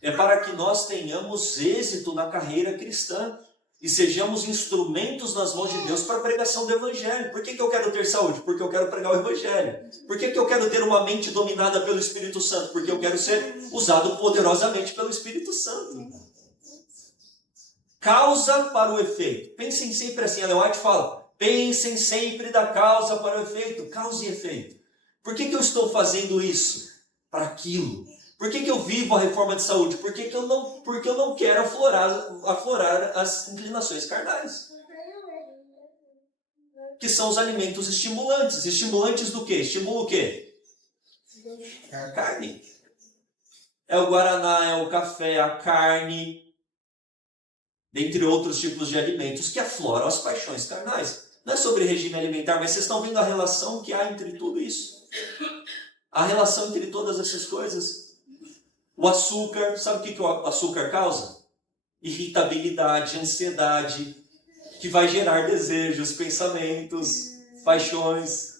É para que nós tenhamos êxito na carreira cristã e sejamos instrumentos nas mãos de Deus para a pregação do Evangelho. Por que eu quero ter saúde? Porque eu quero pregar o Evangelho. Por que eu quero ter uma mente dominada pelo Espírito Santo? Porque eu quero ser usado poderosamente pelo Espírito Santo. Causa para o efeito. Pensem sempre assim, Ellen White fala, pensem sempre da causa para o efeito. Causa e efeito. Por que eu estou fazendo isso? Para aquilo. Por que eu vivo a reforma de saúde? Porque eu não quero aflorar as inclinações carnais. Que são os alimentos estimulantes. Estimulantes do quê? Estimula o quê? A carne. É o guaraná, é o café, a carne, dentre outros tipos de alimentos que afloram as paixões carnais. Não é sobre regime alimentar, mas vocês estão vendo a relação que há entre tudo isso? A relação entre todas essas coisas? O açúcar, sabe o que o açúcar causa? Irritabilidade, ansiedade, que vai gerar desejos, pensamentos, paixões.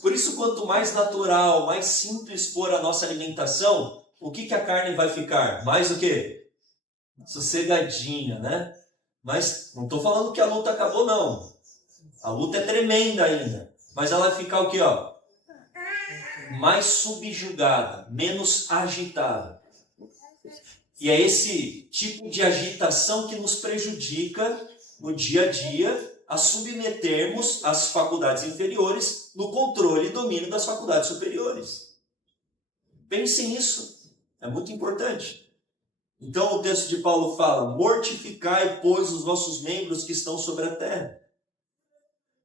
Por isso, quanto mais natural, mais simples for a nossa alimentação, o que a carne vai ficar? Mais o quê? Sossegadinha, né? Mas não estou falando que a luta acabou, não. A luta é tremenda ainda. Mas ela vai ficar o quê, ó? Mais subjugada, menos agitada. E é esse tipo de agitação que nos prejudica no dia a dia a submetermos as faculdades inferiores no controle e domínio das faculdades superiores. Pensem nisso, é muito importante. Então o texto de Paulo fala, mortificai, pois, os vossos membros que estão sobre a terra.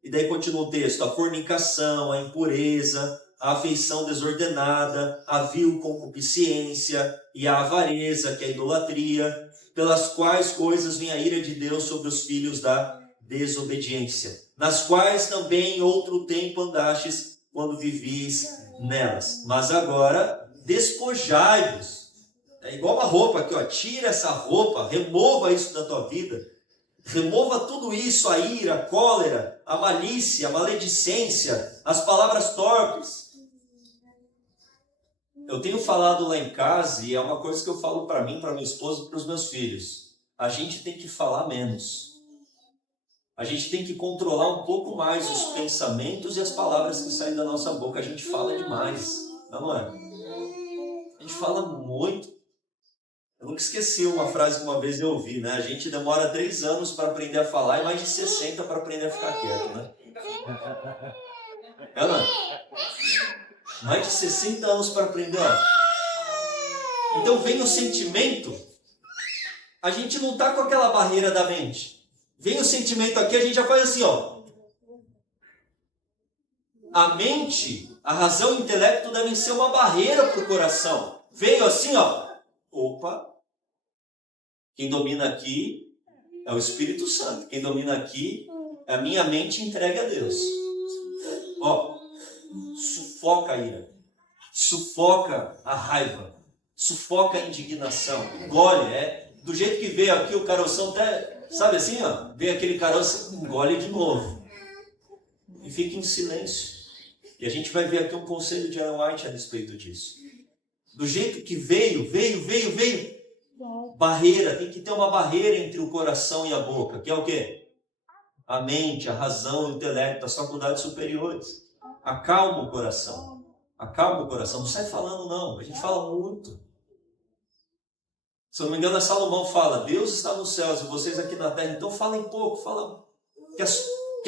E daí continua o texto, a fornicação, a impureza, a afeição desordenada, a vil concupiscência e a avareza, que é a idolatria, pelas quais coisas vem a ira de Deus sobre os filhos da desobediência, nas quais também em outro tempo andastes quando vivis nelas. Mas agora despojai-vos. É igual uma roupa aqui, ó. Tira essa roupa, remova isso da tua vida. Remova tudo isso, a ira, a cólera, a malícia, a maledicência, as palavras torpes. Eu tenho falado lá em casa, e é uma coisa que eu falo para mim, para minha esposa e para os meus filhos. A gente tem que falar menos. A gente tem que controlar um pouco mais os pensamentos e as palavras que saem da nossa boca. A gente fala demais, não é? A gente fala muito. Eu nunca esqueci uma frase que uma vez eu ouvi, né? A gente demora 3 anos para aprender a falar e mais de 60 para aprender a ficar quieto, né? Ela, mais de 60 anos para aprender. Então vem o sentimento, a gente não está com aquela barreira da mente. Vem o sentimento aqui, a gente já faz assim, ó. A mente, a razão e o intelecto devem ser uma barreira para o coração. Veio assim, ó. Opa, quem domina aqui é o Espírito Santo. Quem domina aqui é a minha mente entregue a Deus. Ó, sufoca a ira, sufoca a raiva, sufoca a indignação. Engole, do jeito que veio aqui o caroção, até, sabe assim, ó, veio aquele caroço, engole de novo. E fica em silêncio. E a gente vai ver aqui um conselho de Ellen White a respeito disso. Do jeito que veio. Barreira, tem que ter uma barreira entre o coração e a boca, que é o quê? A mente, a razão, o intelecto, as faculdades superiores. Acalma o coração. Não sai falando não, a gente fala muito. Se eu não me engano, Salomão fala, Deus está nos céus e vocês aqui na terra, então falem pouco, fala que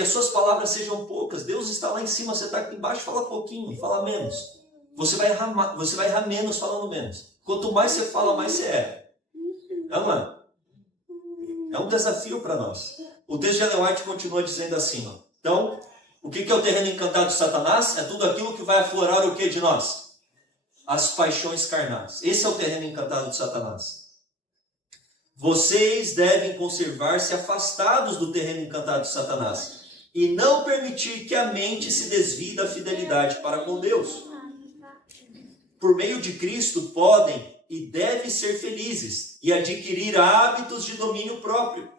as suas palavras sejam poucas. Deus está lá em cima, você está aqui embaixo, fala pouquinho, fala menos. Você vai errar menos falando menos. Quanto mais você fala, mais você erra. É um desafio para nós. O texto de Ellen White continua dizendo assim, ó. Então, o que é o terreno encantado de Satanás? É tudo aquilo que vai aflorar o que de nós? As paixões carnais. Esse é o terreno encantado de Satanás. Vocês devem conservar-se afastados do terreno encantado de Satanás e não permitir que a mente se desvie da fidelidade para com Deus. Por meio de Cristo podem e devem ser felizes e adquirir hábitos de domínio próprio.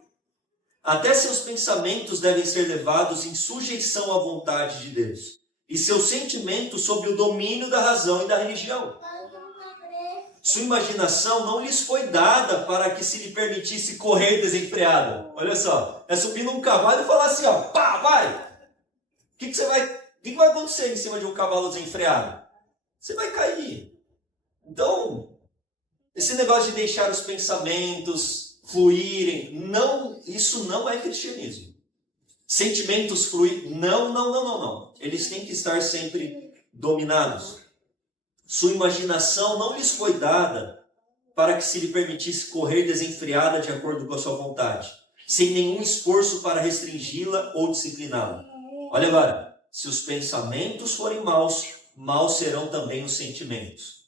Até seus pensamentos devem ser levados em sujeição à vontade de Deus e seus sentimentos sob o domínio da razão e da religião. Sua imaginação não lhes foi dada para que se lhe permitisse correr desenfreada. Olha só, é subir num cavalo e falar assim, ó, pá, vai! O que vai acontecer em cima de um cavalo desenfreado? Você vai cair. Então, esse negócio de deixar os pensamentos fluírem, não, isso não é cristianismo. Sentimentos fluir, não. Eles têm que estar sempre dominados. Sua imaginação não lhes foi dada para que se lhe permitisse correr desenfreada de acordo com a sua vontade, sem nenhum esforço para restringi-la ou discipliná-la. Olha agora, se os pensamentos forem maus, maus serão também os sentimentos.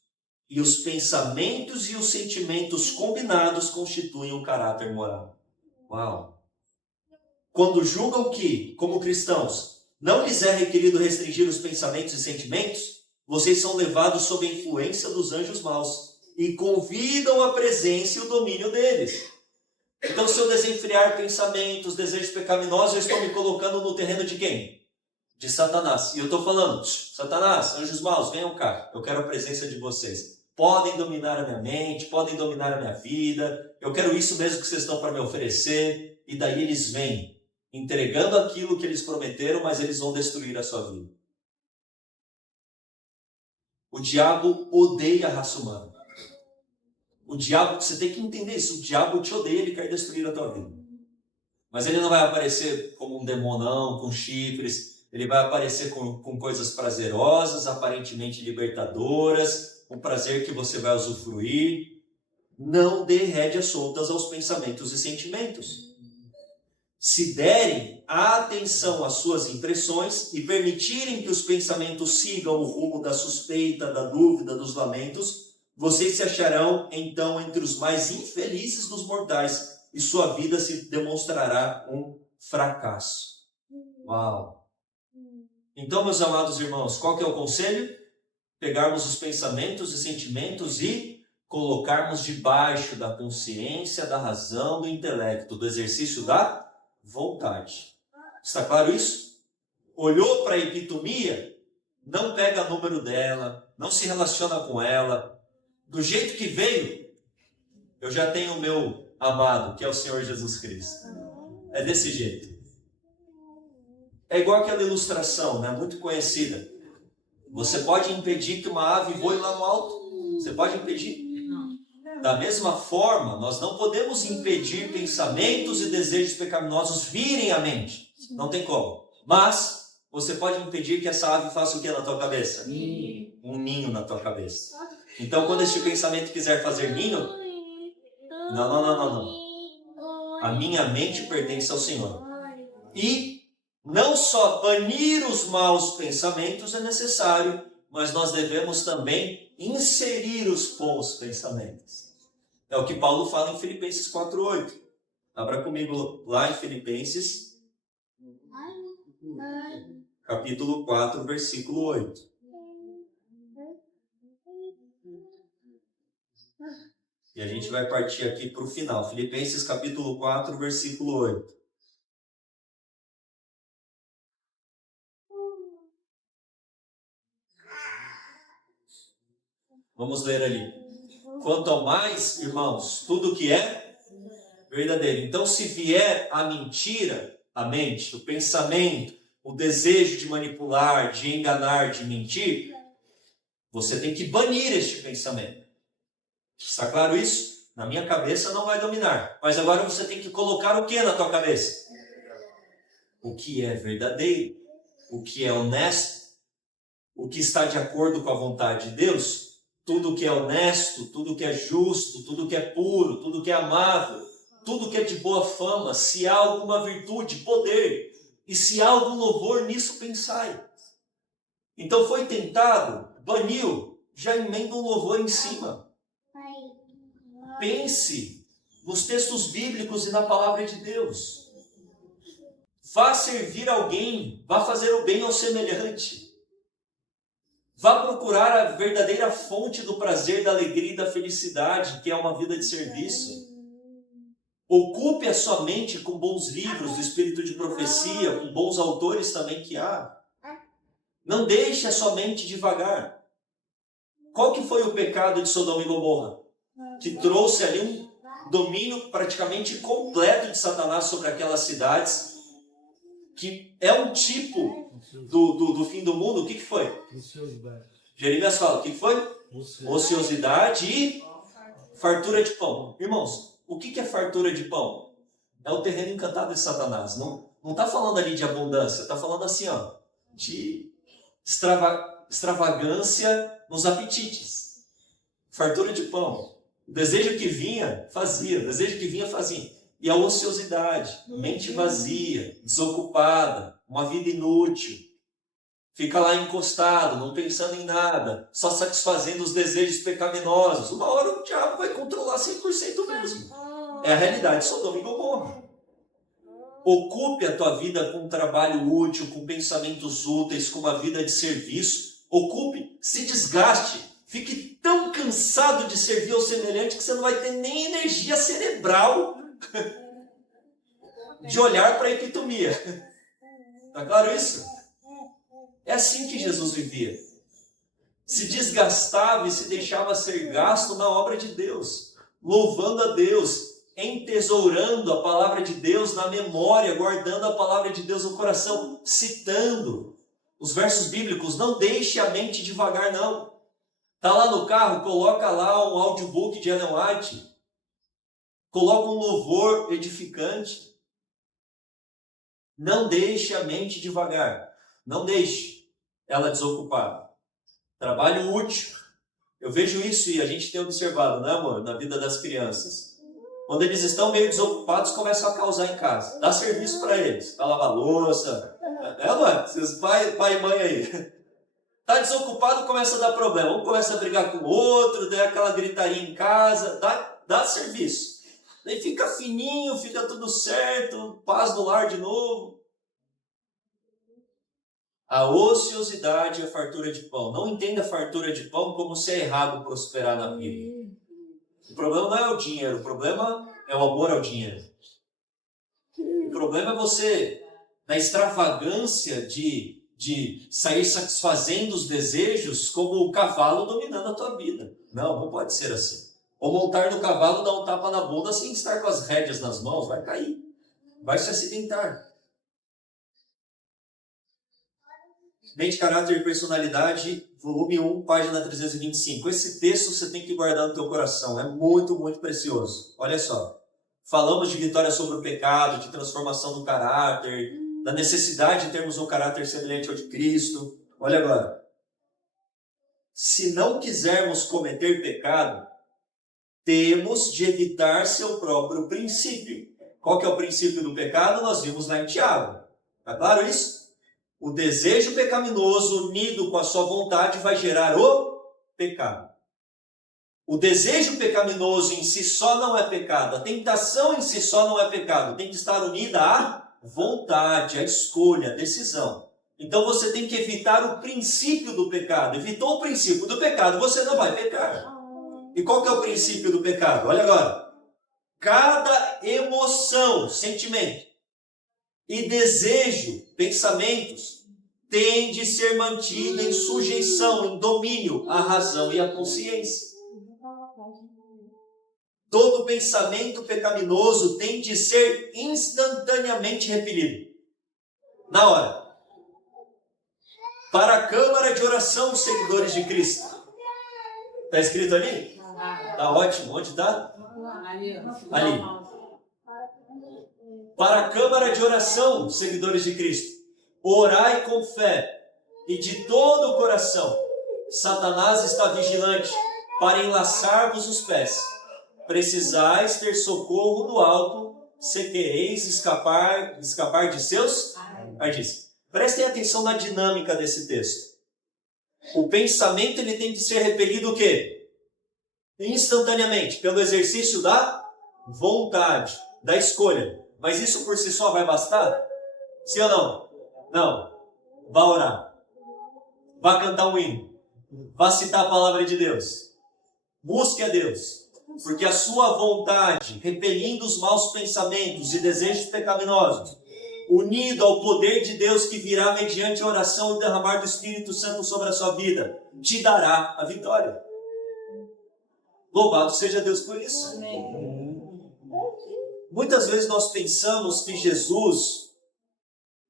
E os pensamentos e os sentimentos combinados constituem o caráter moral. Uau! Quando julgam que, como cristãos, não lhes é requerido restringir os pensamentos e sentimentos, vocês são levados sob a influência dos anjos maus e convidam a presença e o domínio deles. Então, se eu desenfrear pensamentos, desejos pecaminosos, eu estou me colocando no terreno de quem? De Satanás. E eu estou falando, Satanás, anjos maus, venham cá, eu quero a presença de vocês. Podem dominar a minha mente, podem dominar a minha vida, eu quero isso mesmo que vocês estão para me oferecer. E daí eles vêm, entregando aquilo que eles prometeram, mas eles vão destruir a sua vida. O diabo odeia a raça humana. O diabo, você tem que entender isso, o diabo te odeia, ele quer destruir a tua vida. Mas ele não vai aparecer como um demonão, com chifres, ele vai aparecer com coisas prazerosas, aparentemente libertadoras, um prazer que você vai usufruir. Não dê rédeas soltas aos pensamentos e sentimentos. Se derem atenção às suas impressões e permitirem que os pensamentos sigam o rumo da suspeita, da dúvida, dos lamentos, vocês se acharão, então, entre os mais infelizes dos mortais e sua vida se demonstrará um fracasso. Uau! Então, meus amados irmãos, qual que é o conselho? Pegarmos os pensamentos e sentimentos e colocarmos debaixo da consciência, da razão, do intelecto, do exercício da vontade. Está claro isso? Olhou para a epitomia, não pega o número dela, não se relaciona com ela. Do jeito que veio, eu já tenho o meu amado, que é o Senhor Jesus Cristo. É desse jeito. É igual aquela ilustração, né, muito conhecida. Você pode impedir que uma ave voe lá no alto? Você pode impedir? Da mesma forma, nós não podemos impedir pensamentos e desejos pecaminosos virem à mente. Não tem como. Mas você pode impedir que essa ave faça o que na tua cabeça? Um ninho na tua cabeça. Então, quando este pensamento quiser fazer ninho, não. A minha mente pertence ao Senhor. E não só banir os maus pensamentos é necessário, mas nós devemos também inserir os bons pensamentos. É o que Paulo fala em Filipenses 4:8. Abra comigo lá em Filipenses, capítulo 4, versículo 8. E a gente vai partir aqui para o final. Filipenses capítulo 4, versículo 8. Vamos ler ali. Quanto ao mais, irmãos, tudo que é verdadeiro. Então, se vier a mentira, a mente, o pensamento, o desejo de manipular, de enganar, de mentir, você tem que banir este pensamento. Está claro isso? Na minha cabeça não vai dominar. Mas agora você tem que colocar o que na tua cabeça? O que é verdadeiro, o que é honesto, o que está de acordo com a vontade de Deus. Tudo que é honesto, tudo que é justo, tudo que é puro, tudo que é amável, tudo que é de boa fama, se há alguma virtude, poder, e se há algum louvor, nisso pensai. Então foi tentado, baniu, já emenda um louvor em cima. Pense nos textos bíblicos e na palavra de Deus. Vá servir alguém, vá fazer o bem ao semelhante. Vá procurar a verdadeira fonte do prazer, da alegria e da felicidade, que é uma vida de serviço. Ocupe a sua mente com bons livros do espírito de profecia, com bons autores também que há. Não deixe a sua mente devagar. Qual que foi o pecado de Sodoma e Gomorra? Que trouxe ali um domínio praticamente completo de Satanás sobre aquelas cidades, que é um tipo do fim do mundo. O que foi? Jeremias fala, o que foi? Ociosidade e fartura de pão. Irmãos, o que é fartura de pão? É o terreno encantado de Satanás. Não está falando ali de abundância, está falando assim, ó, de extravagância nos apetites. Fartura de pão. O desejo que vinha, fazia. O desejo que vinha, fazia. E a ociosidade, mente vazia, desocupada, uma vida inútil. Fica lá encostado, não pensando em nada, só satisfazendo os desejos pecaminosos. Uma hora o diabo vai controlar 100% mesmo. É a realidade de Sodoma e Gomorra. Ocupe a tua vida com um trabalho útil, com pensamentos úteis, com uma vida de serviço. Ocupe, se desgaste. Fique tão cansado de servir ao semelhante que você não vai ter nem energia cerebral de olhar para a epitomia. Está claro isso? É assim que Jesus vivia. Se desgastava e se deixava ser gasto na obra de Deus, louvando a Deus, entesourando a palavra de Deus na memória, guardando a palavra de Deus no coração, citando os versos bíblicos. Não deixe a mente devagar, não. Está lá no carro, coloca lá um audiobook de Ellen White, coloca um louvor edificante. Não deixe a mente devagar. Não deixe ela desocupada. Trabalho útil. Eu vejo isso e a gente tem observado, né, amor, na vida das crianças. Quando eles estão meio desocupados, começam a causar em casa. Dá serviço para eles. Para lavar louça. Mano? Seus pai e mãe aí. Está desocupado, começa a dar problema. Um começa a brigar com o outro, dá aquela gritaria em casa. Dá serviço. Daí fica fininho, fica tudo certo. Paz no lar de novo. A ociosidade é a fartura de pão. Não entenda a fartura de pão como se é errado prosperar na vida. O problema não é o dinheiro, o problema é o amor ao dinheiro. O problema é você, na extravagância de sair satisfazendo os desejos, como o cavalo dominando a tua vida. Não pode ser assim. Ou montar no cavalo, dar um tapa na bunda sem estar com as rédeas nas mãos, vai cair. Vai se acidentar. Mente, caráter e personalidade volume 1, página 325. Esse texto você tem que guardar no teu coração, é muito, muito precioso. Olha só, falamos de vitória sobre o pecado, de transformação do caráter, da necessidade de termos um caráter semelhante ao de Cristo. Olha agora, se não quisermos cometer pecado, temos de evitar seu próprio princípio. Qual que é o princípio do pecado? Nós vimos lá em Tiago. Está claro isso? O desejo pecaminoso unido com a sua vontade vai gerar o pecado. O desejo pecaminoso em si só não é pecado. A tentação em si só não é pecado. Tem que estar unida à vontade, à escolha, à decisão. Então você tem que evitar o princípio do pecado. Evitou o princípio do pecado, você não vai pecar. E qual que é o princípio do pecado? Olha agora. Cada emoção, sentimento e desejo, pensamentos, tem de ser mantido em sujeição, em domínio à razão e à consciência. Todo pensamento pecaminoso tem de ser instantaneamente repelido. Na hora. Para a câmara de oração, seguidores de Cristo. Está escrito ali? Está ótimo. Onde está? Ali. Para a câmara de oração, seguidores de Cristo, orai com fé e de todo o coração. Satanás está vigilante para enlaçar-vos os pés. Precisais ter socorro do alto, se quereis escapar de seus ardis. Prestem atenção na dinâmica desse texto. O pensamento ele tem que ser repelido o quê? Instantaneamente, pelo exercício da vontade, da escolha. Mas isso por si só vai bastar? Sim ou não? Não. Vá orar. Vá cantar um hino. Vá citar a palavra de Deus. Busque a Deus. Porque a sua vontade, repelindo os maus pensamentos e desejos pecaminosos, unido ao poder de Deus que virá mediante a oração e o derramar do Espírito Santo sobre a sua vida, te dará a vitória. Louvado seja Deus por isso. Amém. Muitas vezes nós pensamos que Jesus,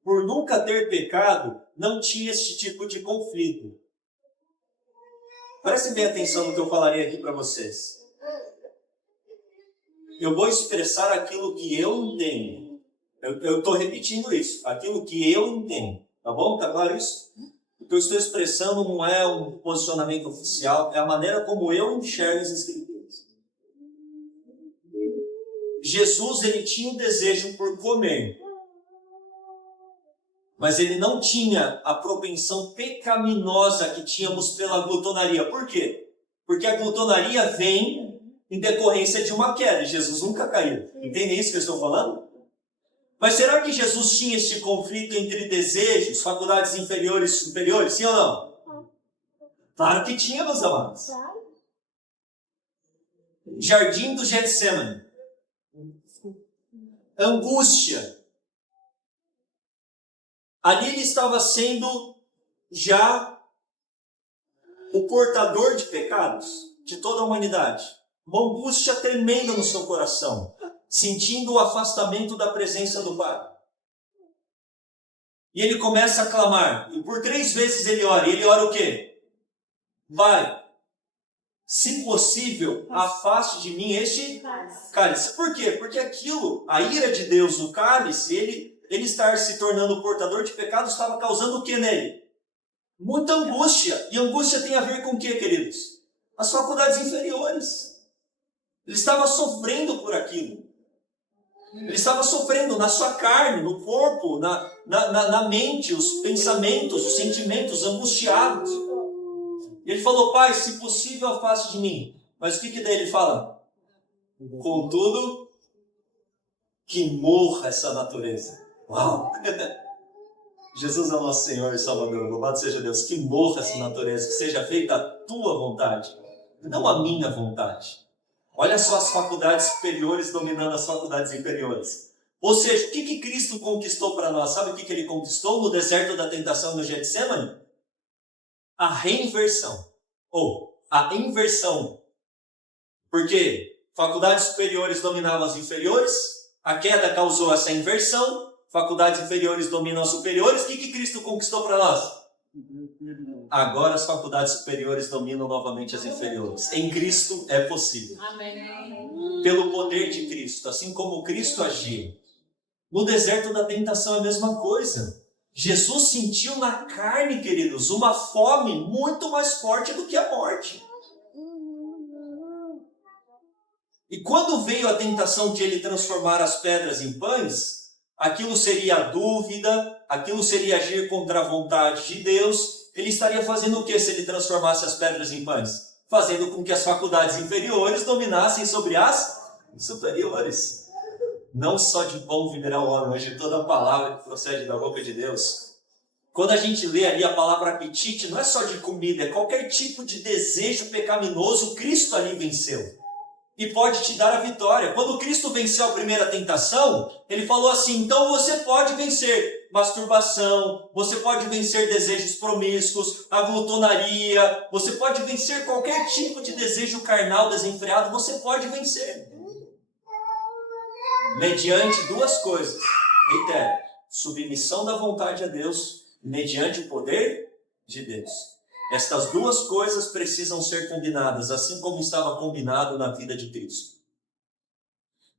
por nunca ter pecado, não tinha esse tipo de conflito. Prestem bem atenção no que eu falarei aqui para vocês. Eu vou expressar aquilo que eu entendo. Eu estou repetindo isso. Aquilo que eu entendo. Tá bom? Tá claro isso? O que eu estou expressando não é um posicionamento oficial. É a maneira como eu enxergo as Escrituras. Jesus, ele tinha um desejo por comer. Mas ele não tinha a propensão pecaminosa que tínhamos pela glutonaria. Por quê? Porque a glutonaria vem em decorrência de uma queda. Jesus nunca caiu. Entendem isso que eu estou falando? Mas será que Jesus tinha este conflito entre desejos, faculdades inferiores e superiores? Sim ou não? Claro que tinha, meus amados. Jardim do Getsemane. Angústia. Ali ele estava sendo já o portador de pecados de toda a humanidade. Uma angústia tremenda no seu coração, sentindo o afastamento da presença do Pai. E ele começa a clamar, e por 3 vezes ele ora. E ele ora o quê? Pai, se possível, afaste de mim este cálice. Por quê? Porque aquilo, a ira de Deus, o cálice, ele estar se tornando portador de pecado, estava causando o que nele? Muita angústia. E angústia tem a ver com o que, queridos? As faculdades inferiores. Ele estava sofrendo por aquilo. Ele estava sofrendo na sua carne, no corpo, na mente, os pensamentos, os sentimentos angustiados. E ele falou, Pai, se possível, afaste de mim. Mas o que daí ele fala? Contudo, que morra essa natureza. Uau! Jesus é o nosso Senhor e Salvador. Louvado seja Deus. Que morra essa natureza, que seja feita a tua vontade, não a minha vontade. Olha só as faculdades superiores dominando as faculdades inferiores. Ou seja, o que Cristo conquistou para nós? Sabe o que ele conquistou no deserto da tentação no Getsemane? A reinversão. Ou a inversão. Porque faculdades superiores dominavam as inferiores, a queda causou essa inversão, faculdades inferiores dominam as superiores. O que Cristo conquistou para nós? Agora as faculdades superiores dominam novamente as inferiores. Em Cristo é possível. Amém. Pelo poder de Cristo, assim como Cristo agia. No deserto da tentação é a mesma coisa. Jesus sentiu na carne, queridos, uma fome muito mais forte do que a morte. E quando veio a tentação de ele transformar as pedras em pães, aquilo seria a dúvida, aquilo seria agir contra a vontade de Deus. Ele estaria fazendo o que se ele transformasse as pedras em pães? Fazendo com que as faculdades inferiores dominassem sobre as superiores. Não só de pão viverá o homem, mas de toda a palavra que procede da boca de Deus. Quando a gente lê ali a palavra apetite, não é só de comida, é qualquer tipo de desejo pecaminoso, Cristo ali venceu. E pode te dar a vitória. Quando Cristo venceu a primeira tentação, ele falou assim, então você pode vencer masturbação, você pode vencer desejos promíscuos, a glutonaria, você pode vencer qualquer tipo de desejo carnal desenfreado, você pode vencer. Mediante duas coisas. Reitero, submissão da vontade a Deus, mediante o poder de Deus. Estas duas coisas precisam ser combinadas, assim como estava combinado na vida de Cristo.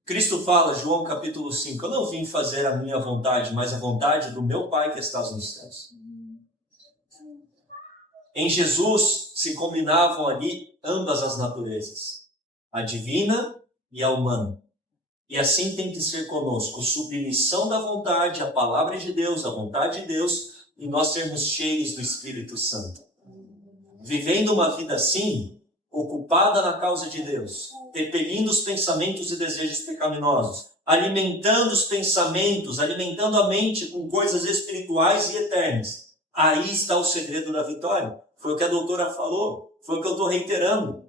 Cristo fala, João capítulo 5, eu não vim fazer a minha vontade, mas a vontade do meu Pai que está nos céus. Em Jesus se combinavam ali ambas as naturezas, a divina e a humana. E assim tem que ser conosco, submissão da vontade, a palavra de Deus, a vontade de Deus, e nós sermos cheios do Espírito Santo. Vivendo uma vida assim, ocupada na causa de Deus, repelindo os pensamentos e desejos pecaminosos, alimentando os pensamentos, alimentando a mente com coisas espirituais e eternas. Aí está o segredo da vitória. Foi o que a doutora falou, foi o que eu estou reiterando.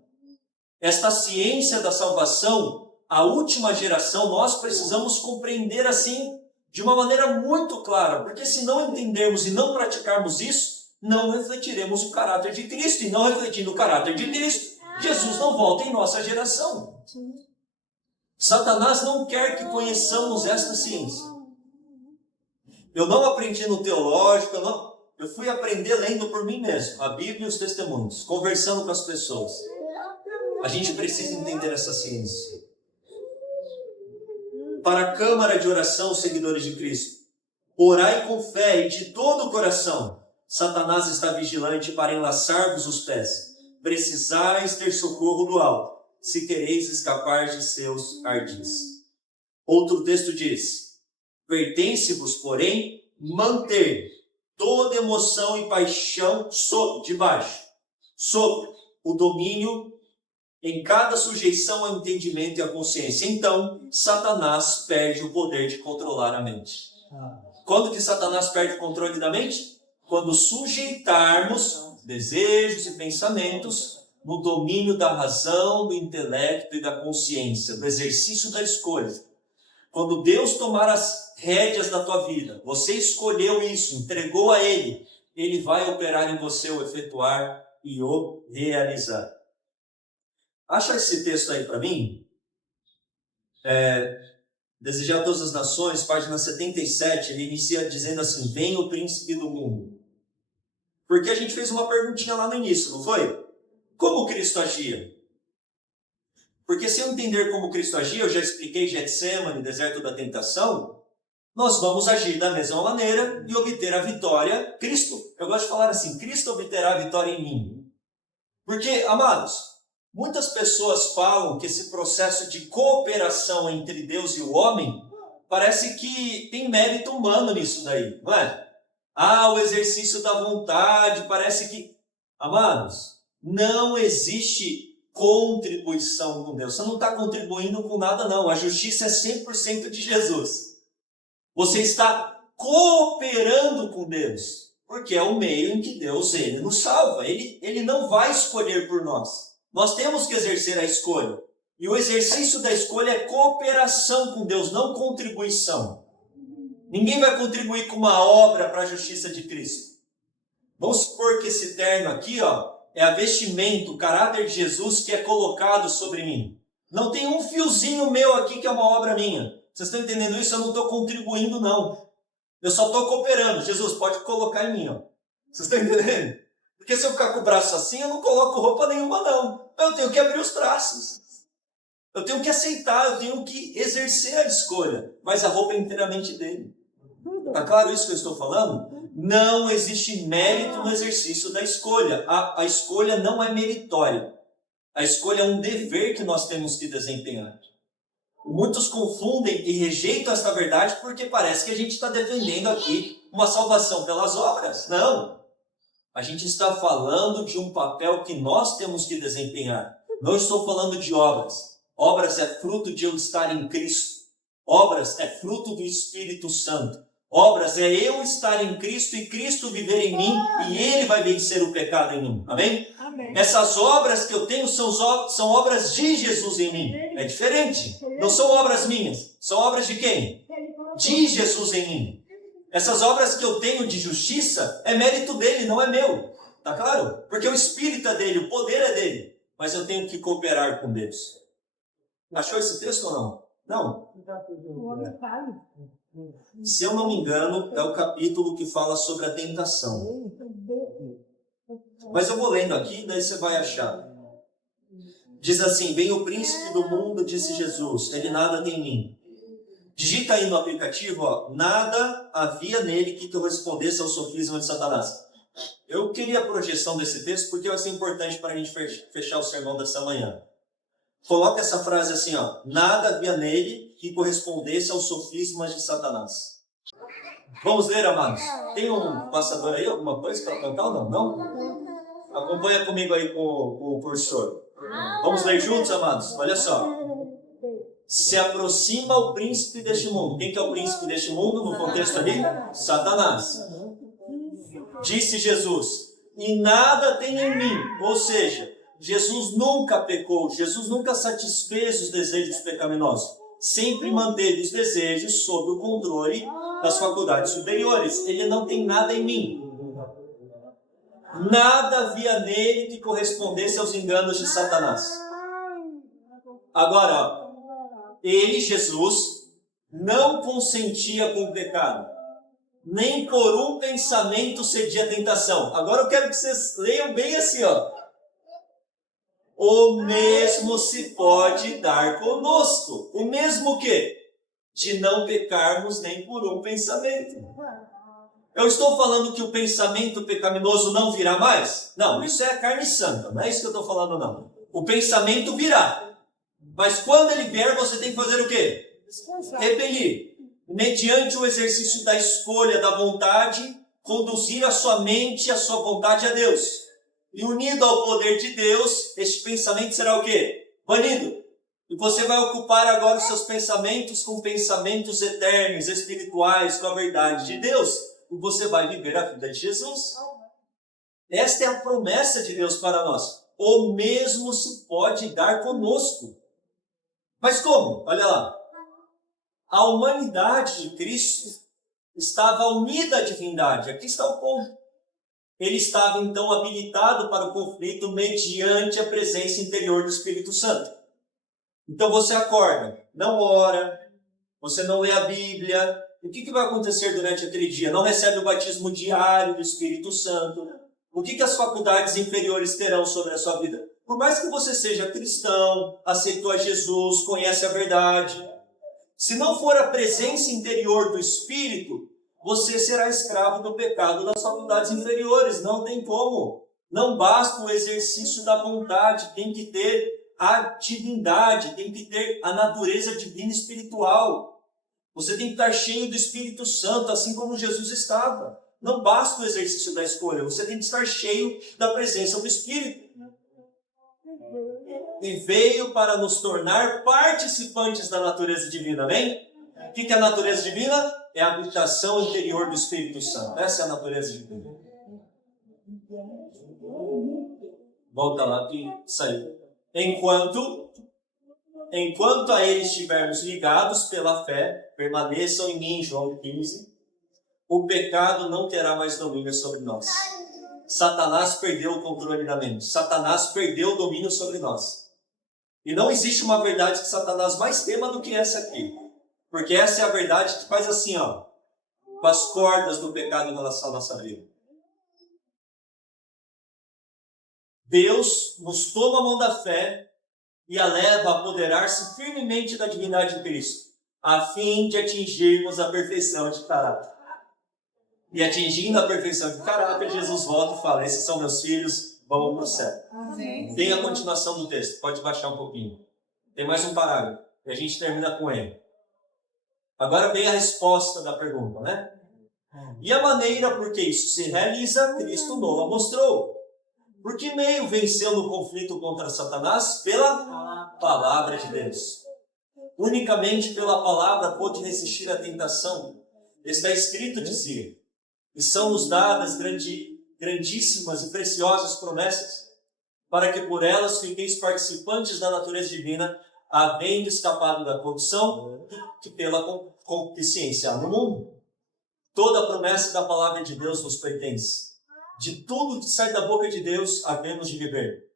Esta ciência da salvação, a última geração, nós precisamos compreender assim, de uma maneira muito clara, porque se não entendermos e não praticarmos isso, não refletiremos o caráter de Cristo, e não refletindo o caráter de Cristo, Jesus não volta em nossa geração. Satanás não quer que conheçamos esta ciência. Eu não aprendi no teológico, eu fui aprender lendo por mim mesmo, a Bíblia e os testemunhos, conversando com as pessoas. A gente precisa entender essa ciência. Para a câmara de oração, seguidores de Cristo, orai com fé e de todo o coração. Satanás está vigilante para enlaçar-vos os pés. Precisais ter socorro do alto, se quereis escapar de seus ardis. Outro texto diz, pertence-vos, porém, manter toda emoção e paixão sob o domínio em cada sujeição ao entendimento e à consciência. Então, Satanás perde o poder de controlar a mente. Quando que Satanás perde o controle da mente? Quando sujeitarmos desejos e pensamentos no domínio da razão, do intelecto e da consciência, do exercício da escolha. Quando Deus tomar as rédeas da tua vida, você escolheu isso, entregou a Ele, Ele vai operar em você o efetuar e o realizar. Acha esse texto aí para mim? Desejar a todas as nações, página 77, ele inicia dizendo assim, vem o príncipe do mundo. Porque a gente fez uma perguntinha lá no início, não foi? Como Cristo agia? Porque se eu entender como Cristo agia, eu já expliquei Getsemane, deserto da tentação, nós vamos agir da mesma maneira e obter a vitória. Eu gosto de falar assim, Cristo obterá a vitória em mim. Porque, amados, muitas pessoas falam que esse processo de cooperação entre Deus e o homem, parece que tem mérito humano nisso daí, não é? O exercício da vontade, parece que... Amados, não existe contribuição com Deus. Você não está contribuindo com nada, não. A justiça é 100% de Jesus. Você está cooperando com Deus, porque é o meio em que Deus ele nos salva. Ele não vai escolher por nós. Nós temos que exercer a escolha. E o exercício da escolha é cooperação com Deus, não contribuição. Ninguém vai contribuir com uma obra para a justiça de Cristo. Vamos supor que esse terno aqui, é a vestimenta, o caráter de Jesus que é colocado sobre mim. Não tem um fiozinho meu aqui que é uma obra minha. Vocês estão entendendo isso? Eu não estou contribuindo, não. Eu só estou cooperando. Jesus, pode colocar em mim. Vocês estão entendendo? Porque se eu ficar com o braço assim, eu não coloco roupa nenhuma, não. Eu tenho que abrir os braços. Eu tenho que aceitar, eu tenho que exercer a escolha. Mas a roupa é inteiramente dele. Está claro isso que eu estou falando? Não existe mérito no exercício da escolha. A escolha não é meritória. A escolha é um dever que nós temos que desempenhar. Muitos confundem e rejeitam esta verdade porque parece que a gente está defendendo aqui uma salvação pelas obras. Não. A gente está falando de um papel que nós temos que desempenhar. Não estou falando de obras. Obras é fruto de eu estar em Cristo. Obras é fruto do Espírito Santo. Obras é eu estar em Cristo e Cristo viver em mim e Ele vai vencer o pecado em mim. Amém? Amém. Essas obras que eu tenho são obras de Jesus em mim. É diferente. Não são obras minhas. São obras de quem? De Jesus em mim. Essas obras que eu tenho de justiça é mérito dele, não é meu. Tá claro? Porque o Espírito é dele, o poder é dele. Mas eu tenho que cooperar com Deus. Achou esse texto ou não? Não. Se eu não me engano, é o capítulo que fala sobre a tentação. Mas eu vou lendo aqui, daí você vai achar. Diz assim: vem o príncipe do mundo, disse Jesus, ele nada tem em mim. Digita aí no aplicativo, ó, nada havia nele que correspondesse ao sofisma de Satanás. Eu queria a projeção desse texto porque vai ser importante para a gente fechar o sermão dessa manhã. Coloca essa frase assim, ó, nada havia nele que correspondesse aos sofismas de Satanás. Vamos ler, amados? Tem um passador aí, alguma coisa para cantar ou não? Não? Acompanha comigo aí com o cursor. Vamos ler juntos, amados? Olha só. Se aproxima o príncipe deste mundo. Quem que é o príncipe deste mundo no contexto ali? Satanás. Disse Jesus, e nada tem em mim. Ou seja, Jesus nunca pecou, Jesus nunca satisfez os desejos pecaminosos. Sempre manteve os desejos sob o controle das faculdades superiores. Ele não tem nada em mim. Nada havia nele que correspondesse aos enganos de Satanás. Agora, ele, Jesus, não consentia com o pecado. Nem por um pensamento cedia a tentação. Agora eu quero que vocês leiam bem assim, ó. O mesmo se pode dar conosco. O mesmo que? De não pecarmos nem por um pensamento. Eu estou falando que o pensamento pecaminoso não virá mais? Não, isso é a carne santa. Não é isso que eu estou falando, não. O pensamento virá. Mas quando ele vier, você tem que fazer o quê? Repelir. Mediante o exercício da escolha, da vontade, conduzir a sua mente e a sua vontade a Deus. E unido ao poder de Deus, este pensamento será o quê? Banido. E você vai ocupar agora os seus pensamentos com pensamentos eternos, espirituais, com a verdade de Deus. E você vai viver a vida de Jesus. Esta é a promessa de Deus para nós. O mesmo se pode dar conosco. Mas como? Olha lá. A humanidade de Cristo estava unida à divindade. Aqui está o ponto. Ele estava então habilitado para o conflito mediante a presença interior do Espírito Santo. Então você acorda, não ora, você não lê a Bíblia. O que vai acontecer durante aquele dia? Não recebe o batismo diário do Espírito Santo. O que as faculdades inferiores terão sobre a sua vida? Por mais que você seja cristão, aceitou a Jesus, conhece a verdade, se não for a presença interior do Espírito, você será escravo do pecado das faculdades inferiores. Não tem como. Não basta o exercício da vontade, tem que ter a divindade, tem que ter a natureza divina espiritual. Você tem que estar cheio do Espírito Santo, assim como Jesus estava. Não basta o exercício da escolha, você tem que estar cheio da presença do Espírito. E veio para nos tornar participantes da natureza divina, amém? O que é a natureza divina? É a habitação interior do Espírito Santo. Essa é a natureza divina. Volta lá que saiu. Enquanto a ele estivermos ligados pela fé, permaneçam em mim, João 15, o pecado não terá mais domínio sobre nós. Satanás perdeu o controle da mente. Satanás perdeu o domínio sobre nós. E não existe uma verdade que Satanás mais tema do que essa aqui. Porque essa é a verdade que faz assim, ó, com as cordas do pecado em relação à nossa vida. Deus nos toma a mão da fé e a leva a apoderar-se firmemente da divindade de Cristo, a fim de atingirmos a perfeição de caráter. E atingindo a perfeição de caráter, Jesus volta e fala: esses são meus filhos, vão para o céu. Tem a continuação do texto, pode baixar um pouquinho. Tem mais um parágrafo, e a gente termina com ele. Agora vem a resposta da pergunta, né? E a maneira por que isso se realiza, Cristo não a mostrou. Por que meio venceu no conflito contra Satanás? Pela palavra de Deus. Unicamente pela palavra pôde resistir à tentação. Está escrito, dizia, e são-nos dadas grandíssimas e preciosas promessas, para que por elas fiqueis participantes da natureza divina, havendo escapado da corrupção que pela concupiscência há no mundo. Toda a promessa da palavra de Deus nos pertence. De tudo que sai da boca de Deus, havemos de viver.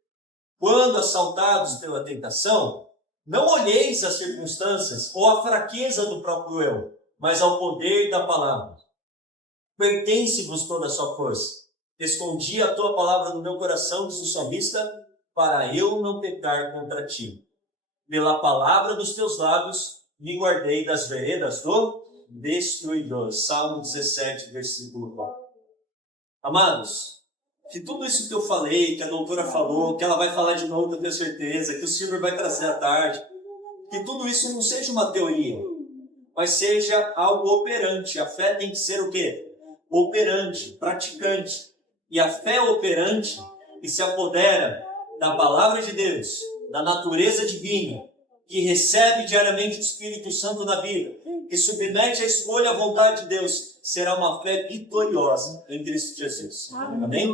Quando assaltados pela tentação, não olheis as circunstâncias ou a fraqueza do próprio eu, mas ao poder da palavra. Pertence-vos toda a sua força. Escondi a tua palavra no meu coração, diz o salmista, para eu não pecar contra ti. Pela palavra dos teus lábios, me guardei das veredas do destruidor. Salmo 17, versículo 4. Amados, que tudo isso que eu falei, que a doutora falou, que ela vai falar de novo, eu tenho certeza, que o Silvio vai trazer à tarde, que tudo isso não seja uma teoria, mas seja algo operante. A fé tem que ser o quê? Operante, praticante. E a fé operante, que se apodera da palavra de Deus, da natureza divina, que recebe diariamente o Espírito Santo na vida, que submete a escolha à vontade de Deus, será uma fé vitoriosa em Cristo Jesus. Amém?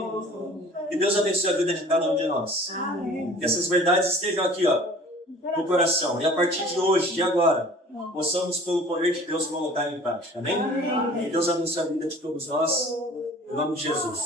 Que Deus abençoe a vida de cada um de nós. Amém. Que essas verdades estejam aqui, no coração. E a partir de hoje, de agora, possamos, pelo poder de Deus, colocar em prática. Amém? Que Deus abençoe a vida de todos nós. Em nome de Jesus.